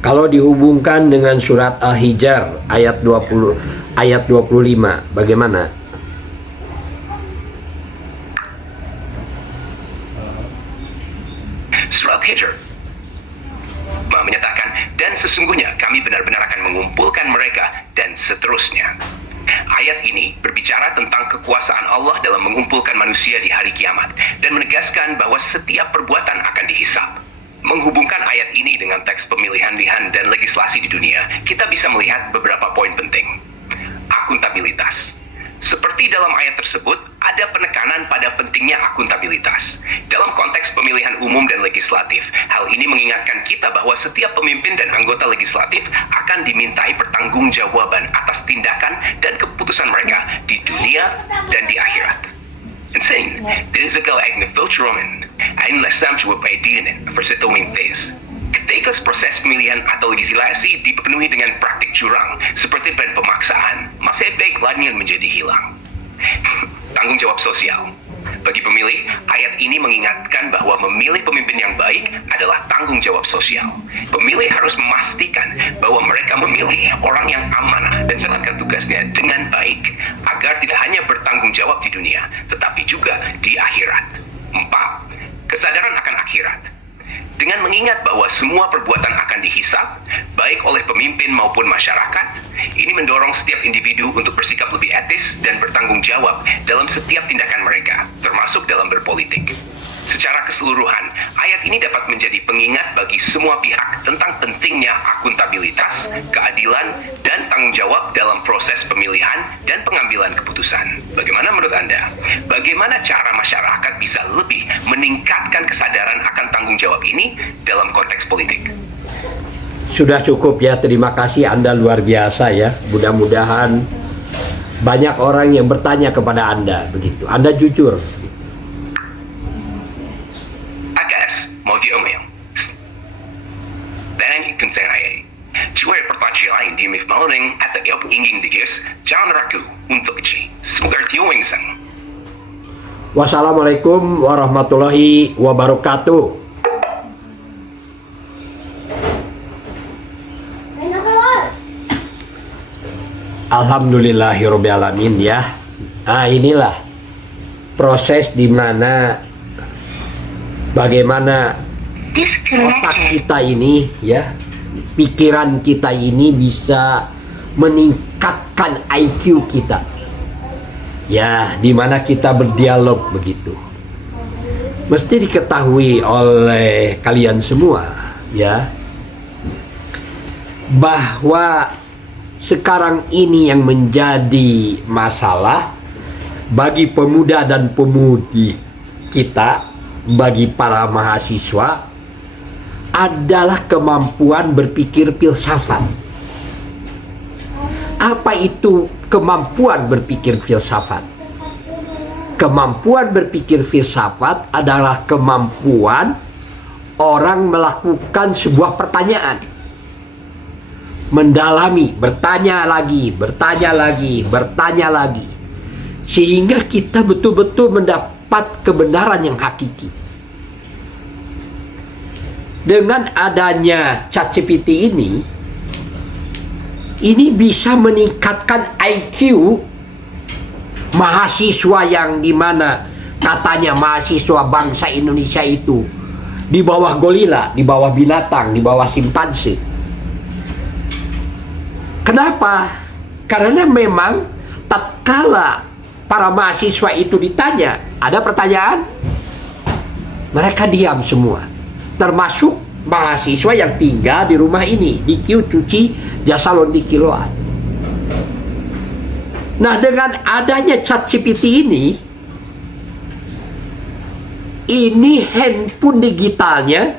Kalau dihubungkan dengan surat Al-Hijr ayat 25, bagaimana? Surat Al-Hijr menyatakan, dan sesungguhnya kami benar-benar akan mengumpulkan mereka, dan seterusnya. Ayat ini berbicara tentang kekuasaan Allah dalam mengumpulkan manusia di hari kiamat, dan menegaskan bahwa setiap perbuatan akan dihisab. Menghubungkan ayat ini dengan teks pemilihan dan legislasi di dunia, kita bisa melihat beberapa poin penting. Akuntabilitas. Seperti dalam ayat tersebut, ada penekanan pada pentingnya akuntabilitas. Dalam konteks pemilihan umum dan legislatif, hal ini mengingatkan kita bahwa setiap pemimpin dan anggota legislatif akan dimintai pertanggungjawaban atas tindakan dan keputusan mereka di dunia dan di akhirat. Insane. Dit is ook al eigenlijk filtromen. Eindelijk samen we bij dienen verzetoning tes. Ketika proses pemilihan atau legislasi dipenuhi dengan praktik curang, seperti pemaksaan, masa baik lainnya menjadi hilang. Tanggung jawab sosial. Bagi pemilih, ayat ini mengingatkan bahwa memilih pemimpin yang baik adalah tanggung jawab sosial. Pemilih harus memastikan bahwa mereka memilih orang yang amanah dan menjalankan tugasnya dengan baik, agar tidak hanya baik oleh pemimpin maupun masyarakat. Ini mendorong setiap individu untuk bersikap lebih etis dan bertanggung jawab dalam setiap tindakan mereka, termasuk dalam berpolitik. Secara keseluruhan, ayat ini dapat menjadi pengingat bagi semua pihak tentang pentingnya akuntabilitas, keadilan, dan tanggung jawab dalam proses pemilihan dan pengambilan keputusan. Bagaimana menurut Anda? Bagaimana cara masyarakat bisa lebih meningkatkan kesadaran akan tanggung jawab ini dalam konteks politik? Sudah cukup ya, terima kasih, Anda luar biasa ya. Mudah-mudahan banyak orang yang bertanya kepada Anda begitu. Anda jujur. Pertanyaan di Mifmauning at the ingin digis, jangan ragu untuk kecil. Semoga tiwing sang. Wassalamualaikum warahmatullahi wabarakatuh. Alhamdulillahirobbilalamin ya. Nah, inilah proses di mana bagaimana otak kita ini ya, pikiran kita ini bisa meningkatkan IQ kita. Ya, di mana kita berdialog begitu. Mesti diketahui oleh kalian semua ya, bahwa sekarang ini yang menjadi masalah bagi pemuda dan pemudi kita, bagi para mahasiswa, adalah kemampuan berpikir filsafat. Apa itu kemampuan berpikir filsafat? Kemampuan berpikir filsafat adalah kemampuan orang melakukan sebuah pertanyaan, mendalami, bertanya lagi, sehingga kita betul-betul mendapat kebenaran yang hakiki. Dengan adanya ChatGPT ini bisa meningkatkan IQ mahasiswa yang dimana katanya mahasiswa bangsa Indonesia itu di bawah gorila, di bawah binatang, di bawah simpanse. Kenapa? Karena memang tatkala para mahasiswa itu ditanya, ada pertanyaan, mereka diam semua. Termasuk mahasiswa yang tinggal di rumah ini, di Q cuci jasa londi kiloan. Nah, dengan adanya ChatGPT ini handphone digitalnya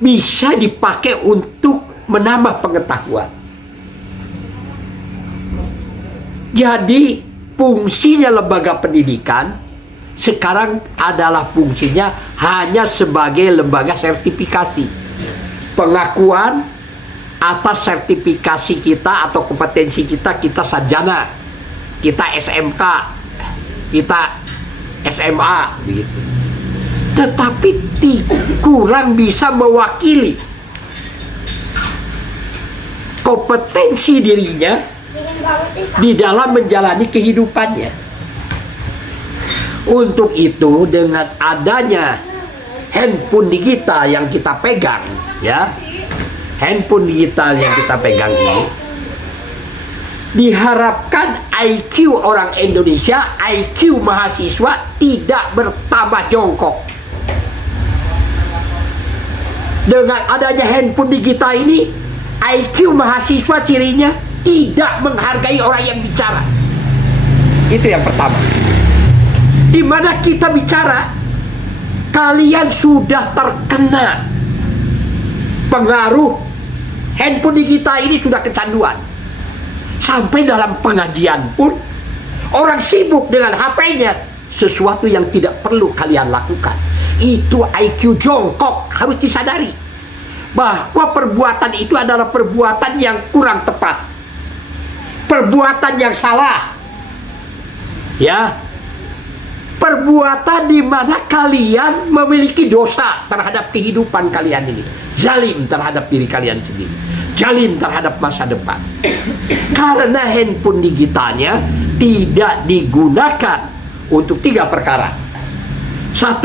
bisa dipakai untuk menambah pengetahuan. Jadi fungsinya lembaga pendidikan sekarang adalah fungsinya hanya sebagai lembaga sertifikasi, pengakuan atas sertifikasi kita atau kompetensi kita, kita sarjana, kita SMK, kita SMA begitu. Tetapi kurang bisa mewakili kompetensi dirinya di dalam menjalani kehidupannya. Untuk itu, dengan adanya handphone digital yang kita pegang ya, handphone digital yang kita pegang ini, diharapkan IQ orang Indonesia, IQ mahasiswa tidak bertambah jongkok. Dengan adanya handphone digital ini, IQ mahasiswa cirinya tidak menghargai orang yang bicara. Itu yang pertama. Di mana kita bicara, kalian sudah terkena pengaruh handphone digital ini, sudah kecanduan. Sampai dalam pengajian pun orang sibuk dengan HP-nya, sesuatu yang tidak perlu kalian lakukan. Itu IQ jongkok, harus disadari bahwa perbuatan itu adalah perbuatan yang kurang tepat, perbuatan yang salah ya, perbuatan di mana kalian memiliki dosa terhadap kehidupan kalian ini, zalim terhadap diri kalian sendiri, zalim terhadap masa depan. Karena handphone digitalnya tidak digunakan untuk 3 perkara. 1,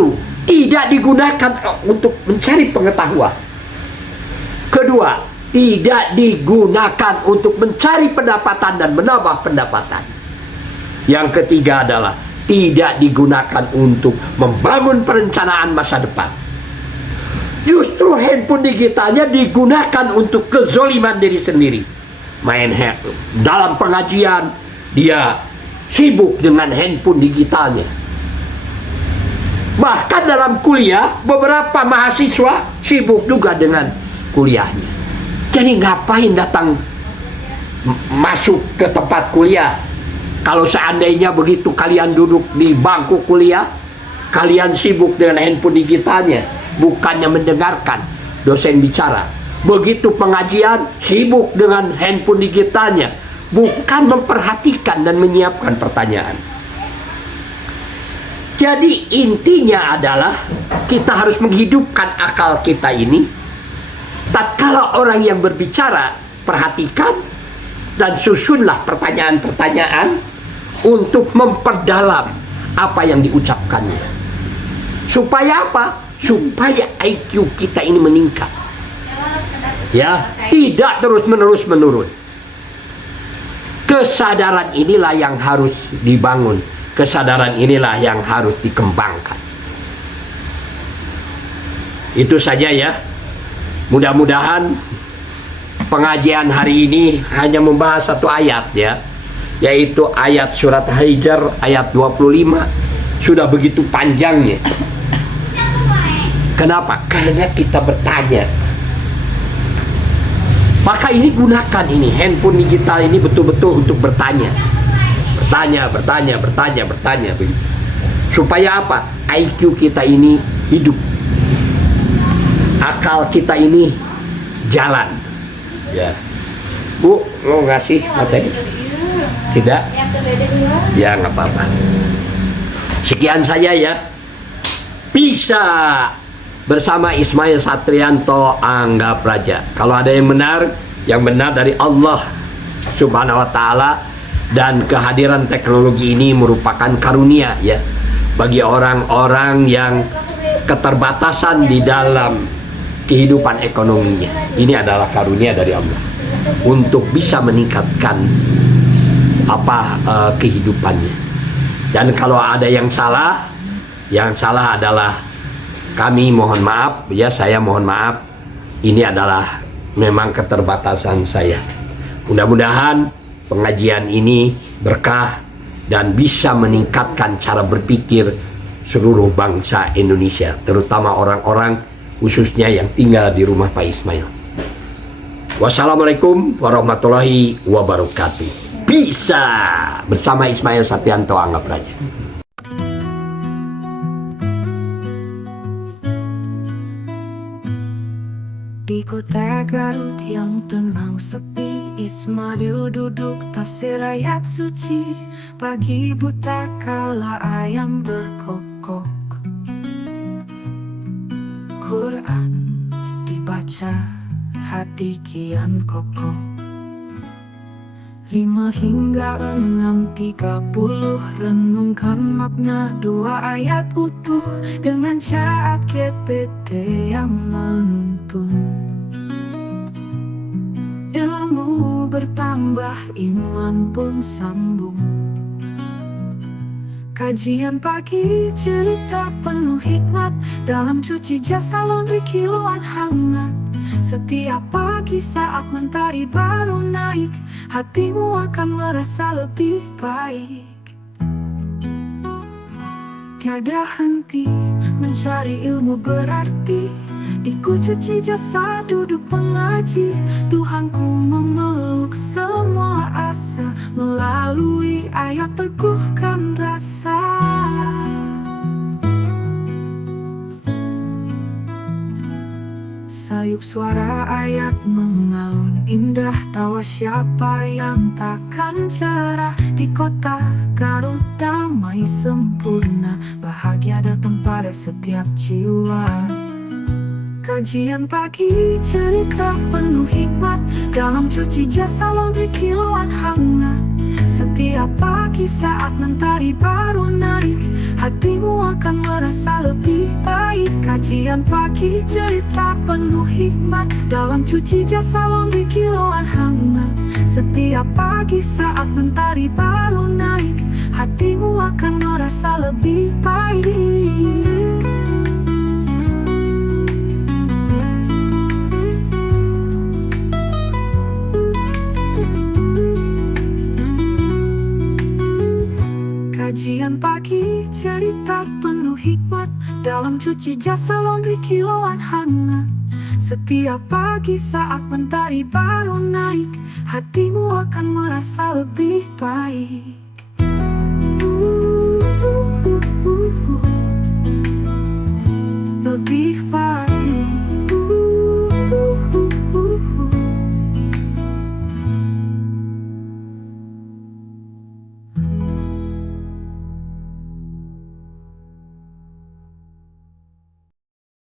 tidak digunakan untuk mencari pengetahuan. Kedua, tidak digunakan untuk mencari pendapatan dan menambah pendapatan. Yang ketiga adalah tidak digunakan untuk membangun perencanaan masa depan. Justru handphone digitalnya digunakan untuk kezoliman diri sendiri. Dalam pengajian dia sibuk dengan handphone digitalnya. Bahkan dalam kuliah beberapa mahasiswa sibuk juga dengan kuliahnya. Jadi ngapain datang masuk ke tempat kuliah? Kalau seandainya begitu kalian duduk di bangku kuliah, kalian sibuk dengan handphone digitalnya, bukannya mendengarkan dosen bicara. Begitu pengajian, sibuk dengan handphone digitalnya, bukan memperhatikan dan menyiapkan pertanyaan. Jadi intinya adalah kita harus menghidupkan akal kita ini. Tatkala orang yang berbicara, perhatikan dan susunlah pertanyaan-pertanyaan untuk memperdalam apa yang diucapkannya. Supaya apa? Supaya IQ kita ini meningkat. Ya, tidak terus-menerus menurun. Kesadaran inilah yang harus dibangun. Kesadaran inilah yang harus dikembangkan. Itu saja ya. Mudah-mudahan pengajian hari ini hanya membahas satu ayat ya, yaitu ayat surat Hijr ayat 25. Sudah begitu panjangnya. Kenapa? Karena kita bertanya. Maka ini gunakan ini handphone digital ini betul-betul untuk bertanya. Bertanya begitu. Supaya apa? IQ kita ini hidup. Akal kita ini jalan. Ya. Bu, mau ngasih materi? Tidak? Ya, nggak apa-apa. Sekian saja ya. Bisa bersama Ismail Satrianto Angga Praja. Kalau ada yang benar dari Allah Subhanahu wa taala, dan kehadiran teknologi ini merupakan karunia ya bagi orang-orang yang keterbatasan di dalam kehidupan ekonominya. Ini adalah karunia dari Allah untuk bisa meningkatkan kehidupannya. Dan kalau ada yang salah adalah kami mohon maaf ya, saya mohon maaf. Ini adalah memang keterbatasan saya. Mudah-mudahan pengajian ini berkah dan bisa meningkatkan cara berpikir seluruh bangsa Indonesia, terutama orang-orang khususnya yang tinggal di rumah Pak Ismail. Wassalamualaikum warahmatullahi wabarakatuh. Bisa bersama Ismail Satrianto Angga Praja. Di kota Garut yang tenang sepi, Ismail duduk tafsir ayat suci. Pagi buta kala ayam berkokok, Quran dibaca, hati kian kokoh. 5 hingga 6:30 renungkan makna 2 ayat utuh dengan chat GPT yang menuntun. Ilmu bertambah, iman pun sambung. Kajian pagi, cerita penuh hikmat dalam cuci jasa laundry kiloan hangat. Setiap pagi saat mentari baru naik, hatimu akan merasa lebih baik. Tiada henti mencari ilmu berarti, di ku cuci jasa duduk mengaji. Tuhanku memeluk semua asa, melalui ayat teguhkan rasa. Sayup suara ayat mengalun indah, tawa siapa yang takkan cerah. Di kota Garut damai sempurna, bahagia datang pada setiap jiwa. Kajian pagi, cerita penuh hikmat dalam cuci jasa laundry kiloan hangat. Setiap pagi saat mentari baru naik, hatimu akan merasa lebih baik. Kajian pagi, cerita penuh hikmat, dalam cuci jasa laundry kiloan hangat. Setiap pagi saat mentari baru naik, hatimu akan merasa lebih baik. Kajian pagi, cerita penuh hikmat, dalam cuci jasa laundry kiloan hangat. Setiap pagi saat mentari baru naik, hatimu akan merasa lebih baik.